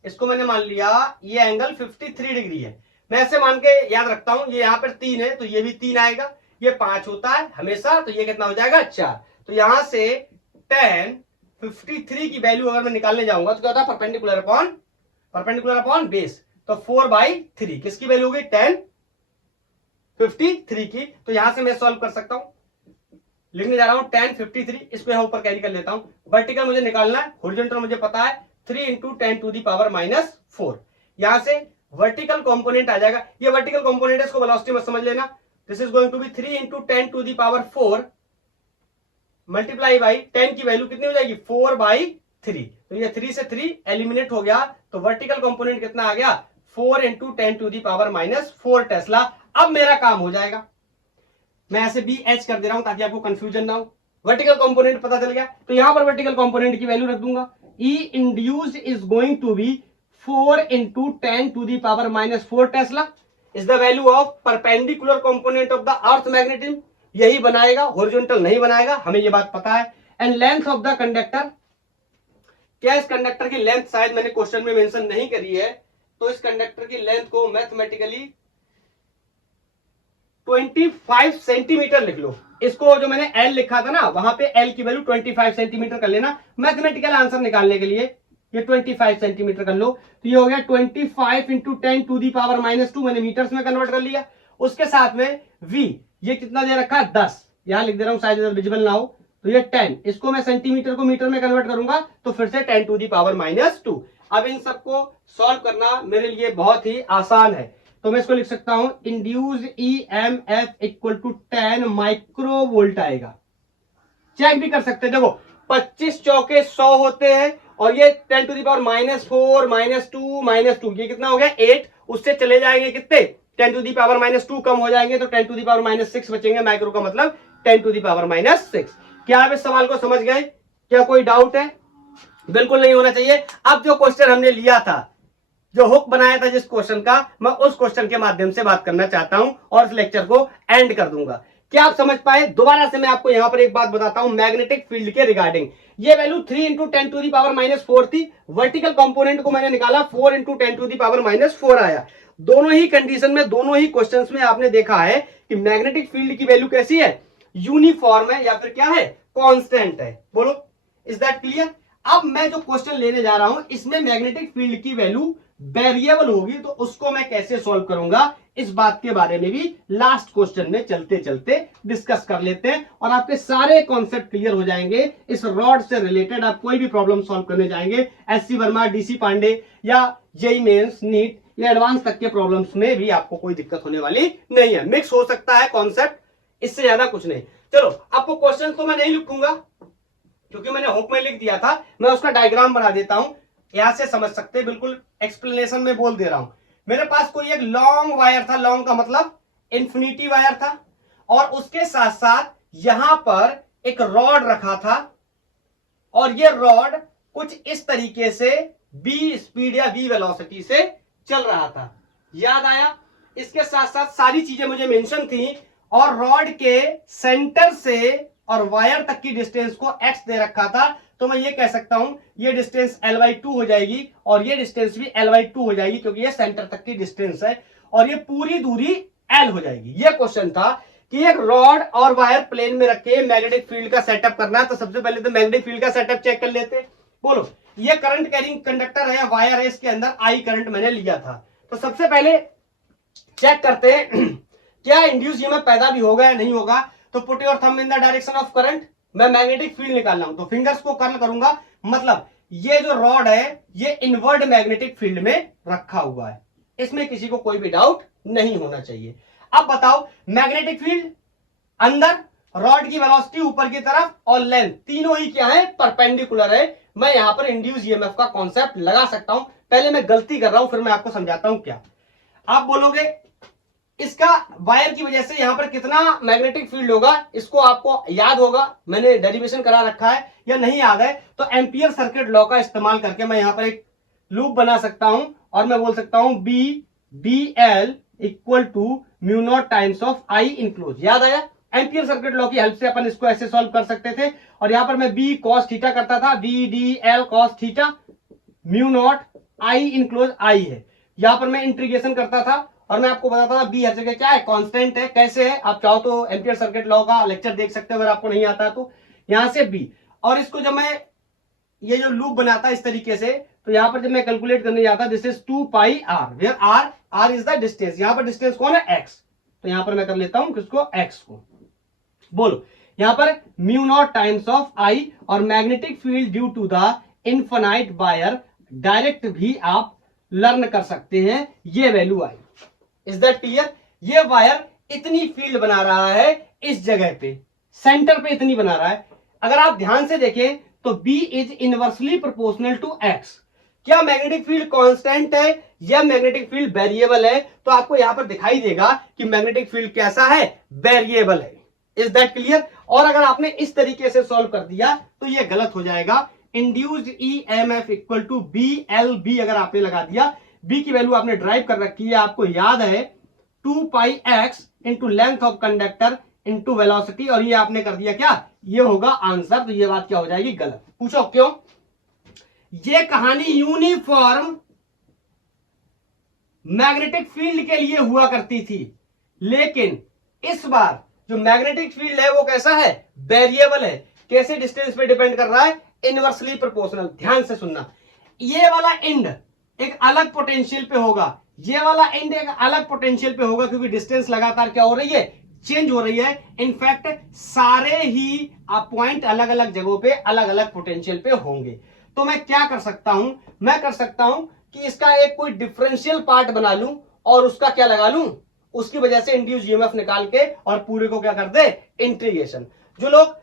इसको मैंने मान लिया ये एंगल 53 डिग्री है। मैं ऐसे मान के याद रखता हूं, ये यहाँ पर 3 है तो ये भी 3 आएगा, ये 5 होता है हमेशा, तो ये कितना हो जाएगा 4। तो यहां से tan 53 की वैल्यू अगर मैं निकालने जाऊंगा तो क्या होता है, परपेंडिकुलर अपॉन बेस, तो 4/3 किसकी वैल्यू होगी, tan 53 की। तो यहां से मैं सॉल्व कर सकता हूं, लिखने जा रहा हूं tan 53, इसको यहां ऊपर कैरी कर लेता हूं। वर्टिकल मुझे निकालना है, हॉरिजॉन्टल मुझे पता है 3 × 10⁻⁴। यहां से वर्टिकल कंपोनेंट आ जाएगा, ये वर्टिकल कंपोनेंट है, इसको वेलोसिटी में समझ लेना। This is going to be 3 × 10⁴ multiply by 10 की वैल्यू कितनी हो जाएगी, 4/3। तो ये 3 से 3 एलिमिनेट हो गया, तो वर्टिकल कंपोनेंट कितना आ गया, 4 × 10⁻⁴ टेस्ला। अब मेरा काम हो जाएगा, मैं ऐसे BH कर दे रहा हूं ताकि आपको कंफ्यूजन ना हो। वर्टिकल कंपोनेंट पता चल गया, तो यहां पर वर्टिकल कंपोनेंट की वैल्यू रख दूंगा। E induced is going to be 4 × 10⁻⁴ tesla is the value of perpendicular component of the earth magnetism. यही बनाएगा, हॉरिजॉन्टल नहीं बनाएगा, हमें यह बात पता है। And length of the conductor, क्या इस कंडक्टर की लेंथ शायद मैंने क्वेश्चन में मेंशन नहीं करी है, तो इस कंडक्टर की लेंथ को मैथमेटिकली 25 सेंटीमीटर लिख लो। इसको जो मैंने L लिखा था ना, वहां पे L की वैल्यू 25 सेंटीमीटर कर लेना मैथमेटिकल आंसर निकालने के लिए। ये 25 सेंटीमीटर कर लो, तो ये हो गया 25 × 10⁻⁻², मैंने मीटर्स में कन्वर्ट कर लिया। उसके साथ में V, ये कितना दे रखा है 10, यहां लिख दे रहा हूं शायद विजिबल ना हो, तो ये 10, इसको मैं सेंटीमीटर को मीटर में कन्वर्ट करूंगा तो फिर से 10⁻⁻²। अब इन सबको सॉल्व करना मेरे लिए बहुत ही आसान है, तो मैं इसको लिख सकता हूं induced EMF equal to 10 microvolt आएगा। चेक भी कर सकते हैं। देखो 25 चौके 100 होते हैं और ये 10 टू द पावर -4 -2 ये कितना हो गया 8, उससे चले जाएंगे कितने 10 टू द पावर -2 कम हो जाएंगे तो 10 टू द पावर -6 बचेंगे। माइक्रो का मतलब 10 टू द पावर -6। क्या आप इस सवाल को समझ गए? क्या कोई डाउट है? बिल्कुल नहीं होना चाहिए। अब जो क्वेश्चन हमने लिया था, जो हुक बनाया था जिस क्वेश्चन का, मैं उस क्वेश्चन के माध्यम से बात करना चाहता हूं और इस लेक्चर को एंड कर दूंगा। क्या आप समझ पाए? दोबारा से मैं आपको यहां पर एक बात बताता हूं मैग्नेटिक फील्ड के रिगार्डिंग। ये वैल्यू 3 × 10 टू द पावर -4 थी। वर्टिकल कंपोनेंट को मैंने निकाला 4 × 10 टू द पावर -4 आया। दोनों ही कंडीशन में, दोनों ही क्वेश्चंस में आपने देखा है कि मैग्नेटिक फील्ड की वैल्यू कैसी है, यूनिफॉर्म है या फिर क्या है, कांस्टेंट है। बोलो, इज दैट क्लियर? अब मैं जो क्वेश्चन लेने जा रहा हूं इसमें मैग्नेटिक फील्ड की वैल्यू वेरिएबल होगी, तो उसको मैं कैसे सॉल्व करूंगा इस बात के बारे में भी लास्ट क्वेश्चन में चलते चलते डिस्कस कर लेते हैं और आपके सारे कॉन्सेप्ट क्लियर हो जाएंगे। इस रॉड से रिलेटेड आप कोई भी प्रॉब्लम सॉल्व करने जाएंगे, एससी वर्मा, डीसी पांडे या जेईई मेंस, नीट या एडवांस तक के प्रॉब्लम्स में भी आपको कोई दिक्कत होने वाली नहीं है। मिक्स हो सकता है कॉन्सेप्ट, इससे ज्यादा कुछ नहीं। चलो, आपको क्वेश्चन तो मैं नहीं लिखूंगा क्योंकि मैंने होप में लिख दिया था, मैं उसका डायग्राम बना देता हूं, यहां से समझ सकते हैं। बिल्कुल एक्सप्लेनेशन में बोल दे रहा हूं। मेरे पास कोई एक लॉन्ग वायर था, लॉन्ग का मतलब इंफिनिटी वायर था, और उसके साथ साथ यहां पर एक रॉड रखा था और ये रॉड कुछ इस तरीके से v स्पीड या v वेलोसिटी से चल रहा था। याद आया? इसके साथ साथ सारी चीजें मुझे मेंशन थी और रॉड के सेंटर से और वायर तक की डिस्टेंस को x दे रखा था, तो मैं ये कह सकता हूं ये डिस्टेंस l/2 हो जाएगी और ये डिस्टेंस भी l/2 हो जाएगी क्योंकि ये सेंटर तक की डिस्टेंस है और ये पूरी दूरी l हो जाएगी। ये क्वेश्चन था कि एक रॉड और वायर प्लेन में रखे मैग्नेटिक फील्ड का सेटअप करना है, तो सबसे पहले तो मैग्नेटिक फील्ड का सेटअप चेक कर लेते। बोलो, ये करंट कैरिंग कंडक्टर है या वायर है, इसके अंदर आई करंट मैंने लिया था, तो सबसे पहले चेक करते हैं क्या इंड्यूस ईएमएफ पैदा भी होगा या नहीं होगा। तो put your thumb in the direction of current, मैं मैग्नेटिक फील्ड निकालना हूं तो फिंगर्स को कर्ल करूंगा, मतलब ये जो रॉड है ये इनवर्ड मैग्नेटिक फील्ड में रखा हुआ है, इसमें किसी को कोई भी डाउट नहीं होना चाहिए। अब बताओ, मैग्नेटिक फील्ड अंदर, रॉड की वेलोसिटी ऊपर की तरफ और लेंथ तीनों ही क्या है, परपेंडिकुलर है। मैं यहां पर इंड्यूस ईएमएफ का कॉन्सेप्ट लगा सकता हूं। पहले मैं गलती कर रहा हूं फिर मैं आपको समझाता हूं क्या। आप बोलोगे इसका वायर की वजह से यहां पर कितना मैग्नेटिक फील्ड होगा, इसको आपको याद होगा, मैंने डेरिवेशन करा रखा है या नहीं याद है, तो एम्पियर सर्किट लॉ का इस्तेमाल करके मैं यहां पर एक लूप बना सकता हूं और मैं बोल सकता हूं BL = μ0 times of I enclose. याद आया? एम्पियर सर्किट लॉ की हेल्प से अपन इसको ऐसे सॉल्व कर सकते थे और यहां पर मैं B cos थीटा करता था, BDL cos theta, μ0 I enclose I है। यहां पर मैं इंटीग्रेशन करता था और मैं आपको बताता था बी हर जगह क्या है, कांस्टेंट है। कैसे है, आप चाहो तो एम्पियर सर्किट लॉ का लेक्चर देख सकते हो अगर आपको नहीं आता तो। यहां से बी, और इसको जब मैं ये जो लूप बनाता इस तरीके से, तो यहां पर जब मैं कैलकुलेट करने जाता, this is 2πr, where r is the distance. यहां पर डिस्टेंस कौन है, x, तो यहां पर मैं कर लेता हूं किसको, x को। बोलो, यहां पर μ0 टाइम्स ऑफ I और magnetic field due to the infinite wire, direct भी आप लर्न कर सकते हैं, ये वैल्यू आई। Is that clear? ये वायर इतनी फील्ड बना रहा है इस जगह पे, सेंटर पे इतनी बना रहा है। अगर आप ध्यान से देखें तो B is inversely proportional to X। क्या मैग्नेटिक फील्ड कांस्टेंट है या मैग्नेटिक फील्ड वेरिएबल है? तो आपको यहां पर दिखाई देगा कि मैग्नेटिक फील्ड कैसा है, वेरिएबल है। Is that clear? और अगर आपने इस तरीके से सॉल्व कर दिया तो ये गलत हो जाएगा। इंड्यूस्ड EMF = BLB अगर आपने लगा दिया, B की वैल्यू आपने ड्राइव कर रखी है, आपको याद है 2πx × length of conductor × velocity, और ये आपने कर दिया क्या, ये होगा आंसर। तो ये बात क्या हो जाएगी, गलत। पूछो क्यों? ये कहानी यूनिफॉर्म मैग्नेटिक फील्ड के लिए हुआ करती थी, लेकिन इस बार जो मैग्नेटिक फील्ड है वो कैसा है, वेरिएबल है। कैसे डिस्टेंस पे डिपेंड कर रहा है, इनवर्सली प्रोपोर्शनल। ध्यान से सुनना, ये वाला एंड एक अलग पोटेंशियल पे होगा, ये वाला एंड एक अलग पोटेंशियल पे होगा, क्योंकि डिस्टेंस लगातार क्या हो रही है, चेंज हो रही है। इनफैक्ट सारे ही पॉइंट अलग अलग जगहों पे अलग अलग पोटेंशियल पे होंगे। तो मैं क्या कर सकता हूं, मैं कर सकता हूं कि इसका एक कोई डिफरेंशियल पार्ट बना लूं और उसका क्या लगा लूं, उसकी वजह से इंड्यूस ईएमएफ निकाल के और पूरे को क्या कर दे, इंटीग्रेशन। जो लोग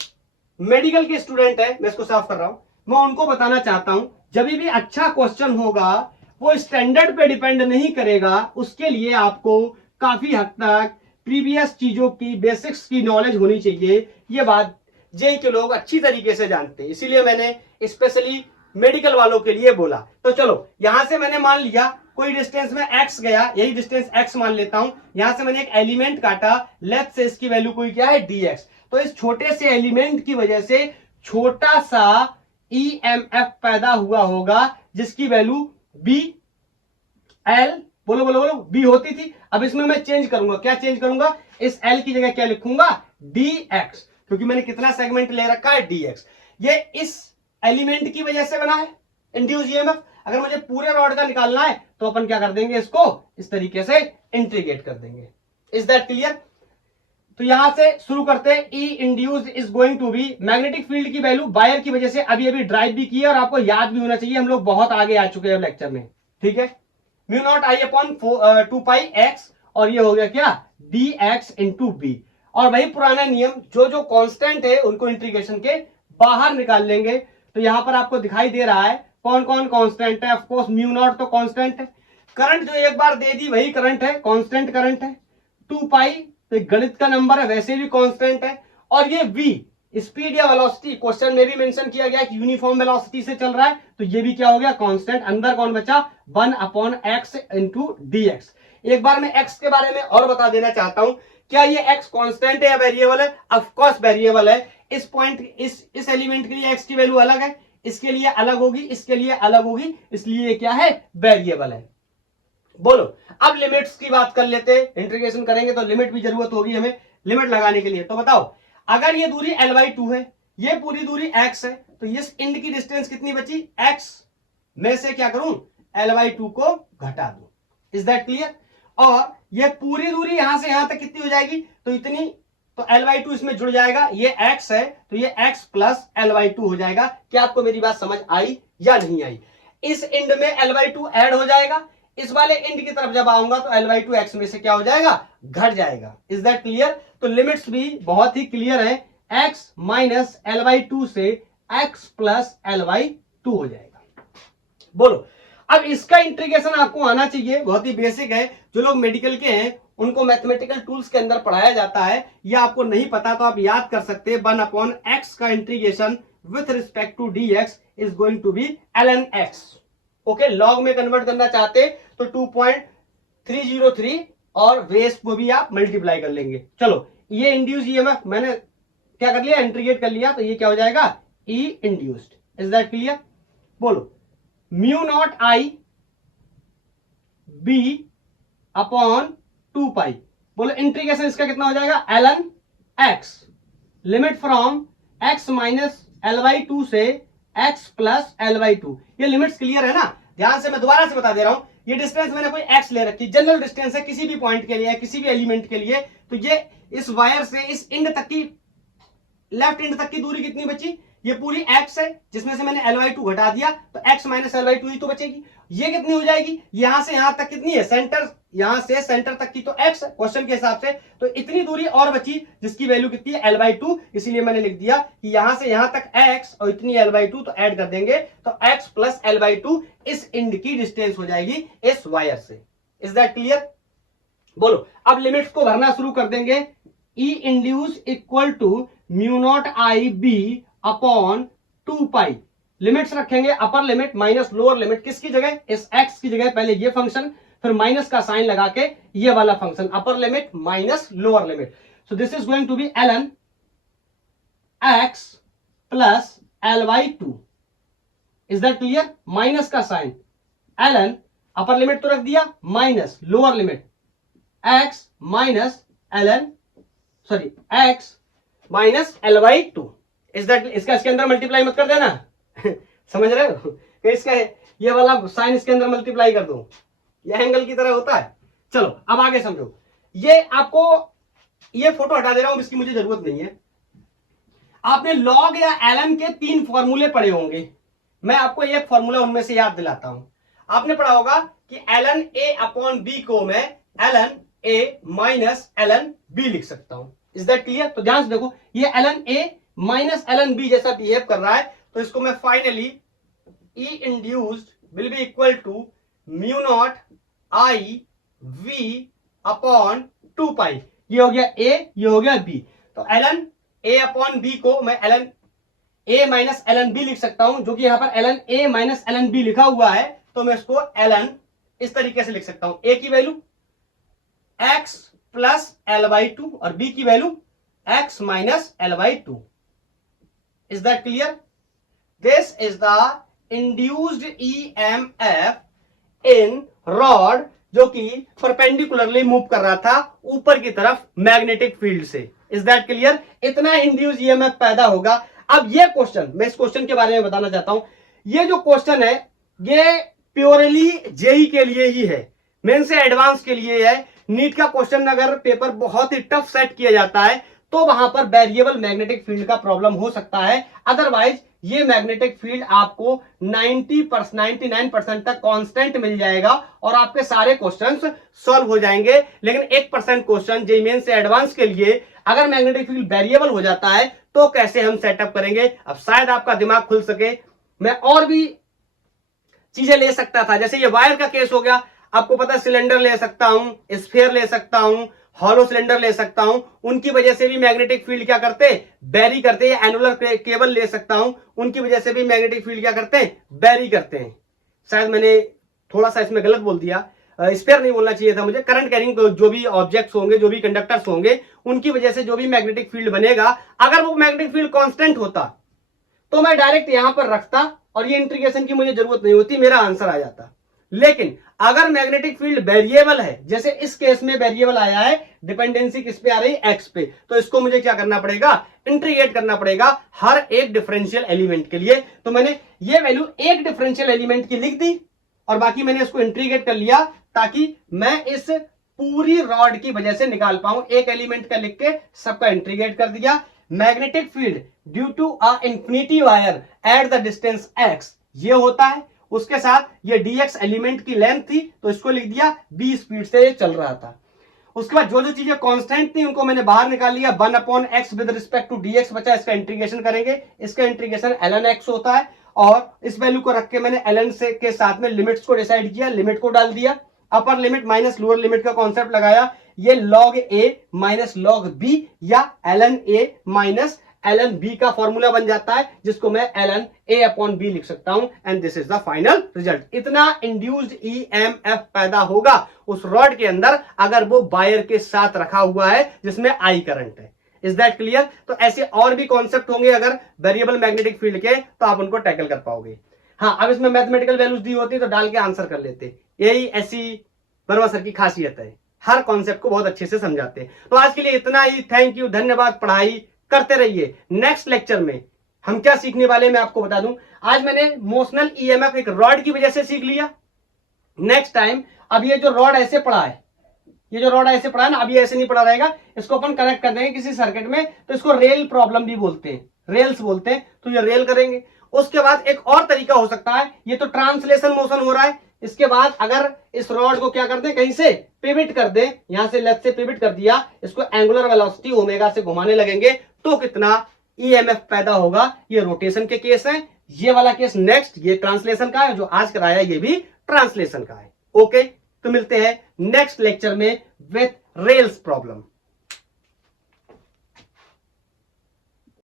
मेडिकल के स्टूडेंट है, मैं इसको साफ कर रहा हूं, मैं उनको बताना चाहता हूं जब भी अच्छा क्वेश्चन होगा वो स्टैंडर्ड पे डिपेंड नहीं करेगा, उसके लिए आपको काफी हद तक प्रीवियस चीजों की बेसिक्स की नॉलेज होनी चाहिए। ये बात जेई के लोग अच्छी तरीके से जानते हैं, इसीलिए मैंने स्पेशली मेडिकल वालों के लिए बोला। तो चलो यहां से मैंने मान लिया कोई डिस्टेंस में x गया, यही डिस्टेंस x मान लेता हूं, यहां से मैंने एक एलिमेंट काटा, लेफ्ट से इसकी वैल्यू कोई क्या है dx, तो इस छोटे से एलिमेंट की वजह से छोटा सा EMF पैदा हुआ होगा जिसकी वैल्यू b l बोलो बोलो बोलो b होती थी। अब इसमें मैं चेंज करूंगा, क्या चेंज करूंगा, इस l की जगह क्या लिखूंगा dx, क्योंकि मैंने कितना सेगमेंट ले रखा है dx। ये इस एलिमेंट की वजह से बना है इंड्यूस ईएमएफ। अगर मुझे पूरे रॉड का निकालना है तो अपन क्या कर देंगे, इसको इस तरीके से इंटीग्रेट कर देंगे। Is that clear? तो यहां से शुरू करते हैं। E induce is going to be, magnetic field की वैल्यू वायर की वजह से अभी अभी ड्राइव भी की है और आपको याद भी होना चाहिए, हम लोग बहुत आगे आ चुके हैं लेक्चर में, ठीक है। म्यू नॉट आई अपॉन 2 पाई एक्स, और ये हो गया क्या डी एक्स इंटू बी। और वही पुराना नियम, जो जो कांस्टेंट है उनको इंटीग्रेशन के बाहर निकाल लेंगे। तो यहां पर आपको दिखाई दे रहा है कौन कौन कांस्टेंट है। ऑफ कोर्स म्यू नॉट तो कांस्टेंट है, करंट जो एक बार दे दी वही करंट है, कांस्टेंट करंट है। 2 पाई तो गणित का नंबर है, वैसे भी कांस्टेंट है। और ये v स्पीड या वेलोसिटी, क्वेश्चन में भी मेंशन किया गया कि यूनिफॉर्म वेलोसिटी से चल रहा है, तो ये भी क्या हो गया कांस्टेंट। अंदर कौन बचा 1 upon x into D x. एक बार मैं x के बारे में और बता देना चाहता हूं, क्या ये x कांस्टेंट है या वेरिएबल है? ऑफ कोर्स वेरिएबल है। इस पॉइंट इस एलिमेंट के लिए x की वैल्यू अलग है, इसके लिए अलग होगी, इसके लिए अलग होगी, इसलिए ये क्या है वेरिएबल है। बोलो अब लिमिट्स की बात कर लेते हैं, इंटीग्रेशन करेंगे तो लिमिट भी जरूरत होगी हमें लिमिट लगाने के लिए। तो बताओ अगर ये दूरी L/2 है, ये पूरी दूरी x है, तो इस इंड की डिस्टेंस कितनी बची, x में से क्या करूं L/2 को घटा दूं। Is that clear? और ये पूरी दूरी यहां से यहां तक कितनी हो जाएगी, तो इतनी, तो L/2 इसमें जुड़ जाएगा, ये x है तो ये x प्लस L/2 हो जाएगा। क्या आपको मेरी बात समझ आई या नहीं आई? इस इंड में L/2 ऐड हो जाएगा, इस वाले इंड की तरफ जब आऊंगा तो L/2 x में से क्या हो जाएगा घट जाएगा। Is that clear? तो लिमिट्स भी बहुत ही क्लियर है, x माइनस L/2 से x प्लस L/2 हो जाएगा। बोलो अब इसका इंटीग्रेशन आपको आना चाहिए, बहुत ही बेसिक है। जो लोग मेडिकल के हैं उनको मैथमेटिकल टूल्स के अंदर पढ़ाया जाता है, या आपको नहीं पता तो आप याद कर सकते हैं। 1 अपॉन एक्स का integration with respect to d x is going to be ln x। Okay, log में कन्वर्ट करना चाहते तो 2.303 और बेस को भी आप मल्टीप्लाई कर लेंगे। चलो ये इंड्यूस ईएमएफ मैंने क्या कर लिया, इंटीग्रेट कर लिया, तो ये क्या हो जाएगा ई इंड्यूस्ड। Is that clear? बोलो mu naught I B upon 2 पाई, बोलो इंटीग्रेशन इसका कितना हो जाएगा ln x, limit from x minus L/2 से x प्लस L/2। ये लिमिट्स क्लियर है ना? ध्यान से मैं दोबारा से बता दे रहा हूं, ये डिस्टेंस मैंने कोई x ले रखी, जनरल डिस्टेंस है किसी भी पॉइंट के लिए, किसी भी एलिमेंट के लिए। तो ये इस वायर से इस इंड तक की, लेफ्ट इंड तक की दूरी कितनी बची, ये पूरी x है, जिसमें से मैंने L/2 घटा दिया तो x माइनस L/2 ही तो बचेगी। ये कितनी हो जाएगी, यहां से यहां तक कितनी है, सेंटर, यहां से सेंटर तक की तो x है क्वेश्चन के हिसाब से, तो इतनी दूरी और बची जिसकी वैल्यू कितनी है L/2। इसीलिए मैंने लिख दिया कि यहां से यहां तक x और इतनी L/2, तो ऐड कर देंगे तो x प्लस L/2 इस इंड की डिस्टेंस हो जाएगी इस वायर से। Is that clear? बोलो अब लिमिट्स को भरना शुरू कर देंगे। E induce equal to mu naught I B upon 2 pi, limits रखेंगे upper limit minus lower limit, किसकी जगह, इस x की जगह पहले ये फंक्शन, फिर माइनस का साइन लगा के ये वाला function, upper limit minus lower limit. So this is going to be ln x plus L/2। Is that clear? Minus का साइन ln, अपर लिमिट तो रख दिया, minus lower limit x minus ln, sorry x minus L/2। Is that, इसका इसके अंदर multiply मत कर देना समझ रहे हो कि इसका ये वाला साइन इसके अंदर मल्टीप्लाई कर दो, ये एंगल की तरह होता है। चलो अब आगे समझो, ये आपको ये फोटो हटा दे रहा हूं, इसकी मुझे जरूरत नहीं है। आपने लॉग या ln के 3 फॉर्मूले पढ़े होंगे, मैं आपको एक फॉर्मूला उनमें से याद दिलाता हूं। आपने पढ़ा होगा कि ln a अपॉन b को मैं ln a minus ln b लिख सकता हूं। Is that clear? तो ध्यान से देखो, ये ln a minus ln b जैसा बिहेव कर रहा है, तो इसको मैं finally E induced will be equal to mu naught I V upon 2 pi. ये हो गया a, ये हो गया b। तो ln a अपॉन b को मैं ln a minus ln b लिख सकता हूं, जो कि यहां पर ln a minus ln b लिखा हुआ है, तो मैं इसको ln इस तरीके से लिख सकता हूं, a की वैल्यू x प्लस l/2 और b की value x minus l/2। Is that clear? This is the induced EMF in rod, जो कि परपेंडिकुलरली मूव कर रहा था ऊपर की तरफ मैग्नेटिक फील्ड से। Is that clear? इतना इंड्यूस्ड EMF पैदा होगा। अब ये क्वेश्चन, मैं इस क्वेश्चन के बारे में बताना चाहता हूं। ये जो क्वेश्चन है ये प्योरली जेई के लिए ही है, मेन से एडवांस के लिए है। नीट का क्वेश्चन अगर पेपर बहुत ही टफ सेट किया जाता है तो वहां पर वेरिएबल मैग्नेटिक फील्ड का प्रॉब्लम हो सकता है। अदरवाइज ये मैग्नेटिक फील्ड आपको 99% तक कांस्टेंट मिल जाएगा और आपके सारे क्वेश्चंस सॉल्व हो जाएंगे। लेकिन 1% क्वेश्चन जेई मेन से एडवांस के लिए अगर मैग्नेटिक फील्ड वेरिएबल हो जाता है तो कैसे हम सेटअप करेंगे। अब शायद आपका दिमाग खुल सके। मैं और भी चीजें ले सकता था, जैसे ये वायर का केस हो गया, आपको पता है सिलेंडर ले सकता हूं, स्फीयर ले सकता हूं, हॉलो सिलेंडर ले सकता हूं, उनकी वजह से भी मैग्नेटिक फील्ड क्या करते हैं, वेरी करते हैं। एनुलर केबल ले सकता हूं, उनकी वजह से भी मैग्नेटिक फील्ड क्या करते हैं, वेरी करते हैं। शायद मैंने थोड़ा सा इसमें गलत बोल दिया, स्फीयर नहीं बोलना चाहिए था मुझे। करंट कैरिंग जो भी ऑब्जेक्ट्स होंगे, जो भी कंडक्टर्स होंगे, उनकी वजह से जो भी मैग्नेटिक फील्ड बनेगा, अगर वो मैग्नेटिक फील्ड कांस्टेंट होता तो मैं डायरेक्ट यहां पर रखता और ये इंटीग्रेशन की मुझे जरूरत नहीं होती, मेरा आंसर आ जाता। लेकिन अगर मैग्नेटिक फील्ड वेरिएबल है, जैसे इस केस में वेरिएबल आया है, डिपेंडेंसी किस पे आ रही है, एक्स पे, तो इसको मुझे क्या करना पड़ेगा, इंटीग्रेट करना पड़ेगा हर एक डिफरेंशियल एलिमेंट के लिए। तो मैंने ये वैल्यू एक डिफरेंशियल एलिमेंट की लिख दी और बाकी मैंने इसको इंटीग्रेट कर लिया ताकि मैं इस पूरी रॉड की वजह से निकाल पाऊं। एक एलिमेंट का लिख के सबका इंटीग्रेट कर दिया। Magnetic field due to a infinity wire at the distance x, ये होता है। उसके साथ ये dx एलिमेंट की लेंथ थी तो इसको लिख दिया b स्पीड से ये चल रहा था। उसके बाद जो जो चीजें कांस्टेंट थी उनको मैंने बाहर निकाल लिया। 1/x with respect to dx बचा, इसका इंटीग्रेशन करेंगे। इसका इंटीग्रेशन ln x होता है और इस वैल्यू को रख के मैंने ln से के साथ में लिमिट्स को डिसाइड किया, लिमिट को डाल दिया। अपर लिमिट माइनस लोअर लिमिट का कॉन्सेप्ट लगाया। ये log a minus log b या ln a minus ln b का फॉर्मूला बन जाता है, जिसको मैं ln a अपॉन b लिख सकता हूं। And this is the final result. इतना इंड्यूस्ड EMF पैदा होगा उस रॉड के अंदर अगर वो वायर के साथ रखा हुआ है जिसमें I करंट है। Is that clear? तो ऐसे और भी कॉन्सेप्ट होंगे अगर वेरिएबल मैग्नेटिक फील्ड के, तो आप उनको टैकल कर पाओगे। हाँ, अब इसमें मैथमेटिकल वैल्यूज दी होती तो डाल के आंसर कर लेते। यही ऐसी वर्मा सर की खासियत है, हर कॉन्सेप्ट को बहुत अच्छे से समझाते हैं। तो आज के लिए इतना ही। थैंक यू, धन्यवाद। पढ़ाई करते रहिए। नेक्स्ट लेक्चर में हम क्या सीखने वाले मैं आपको बता दूं। आज मैंने मोशनल EMF एक रॉड की वजह से सीख लिया। नेक्स्ट टाइम अब ये जो रॉड ऐसे पड़ा है, ये जो रॉड ऐसे पड़ा है ना, अब ये ऐसे नहीं पड़ा रहेगा, इसको अपन कनेक्ट कर देंगे किसी सर्किट में, तो इसको रेल प्रॉब्लम भी बोलते हैं, रेल्स बोलते हैं। तो ये रेल करेंगे। उसके बाद एक और तरीका हो सकता है, ये तो ट्रांसलेशन मोशन हो रहा है। इसके बाद अगर इस रॉड को क्या कर दें, कहीं से पिविट कर दें, यहां से लेफ्ट से पिविट कर दिया, इसको एंगुलर वेलोसिटी ओमेगा से घुमाने लगेंगे तो कितना EMF पैदा होगा। ये रोटेशन के केस है। ये वाला केस नेक्स्ट, ये ट्रांसलेशन का है, जो आज कराया ये भी ट्रांसलेशन का है। ओके, तो मिलते हैं नेक्स्ट लेक्चर में विथ रेल्स प्रॉब्लम।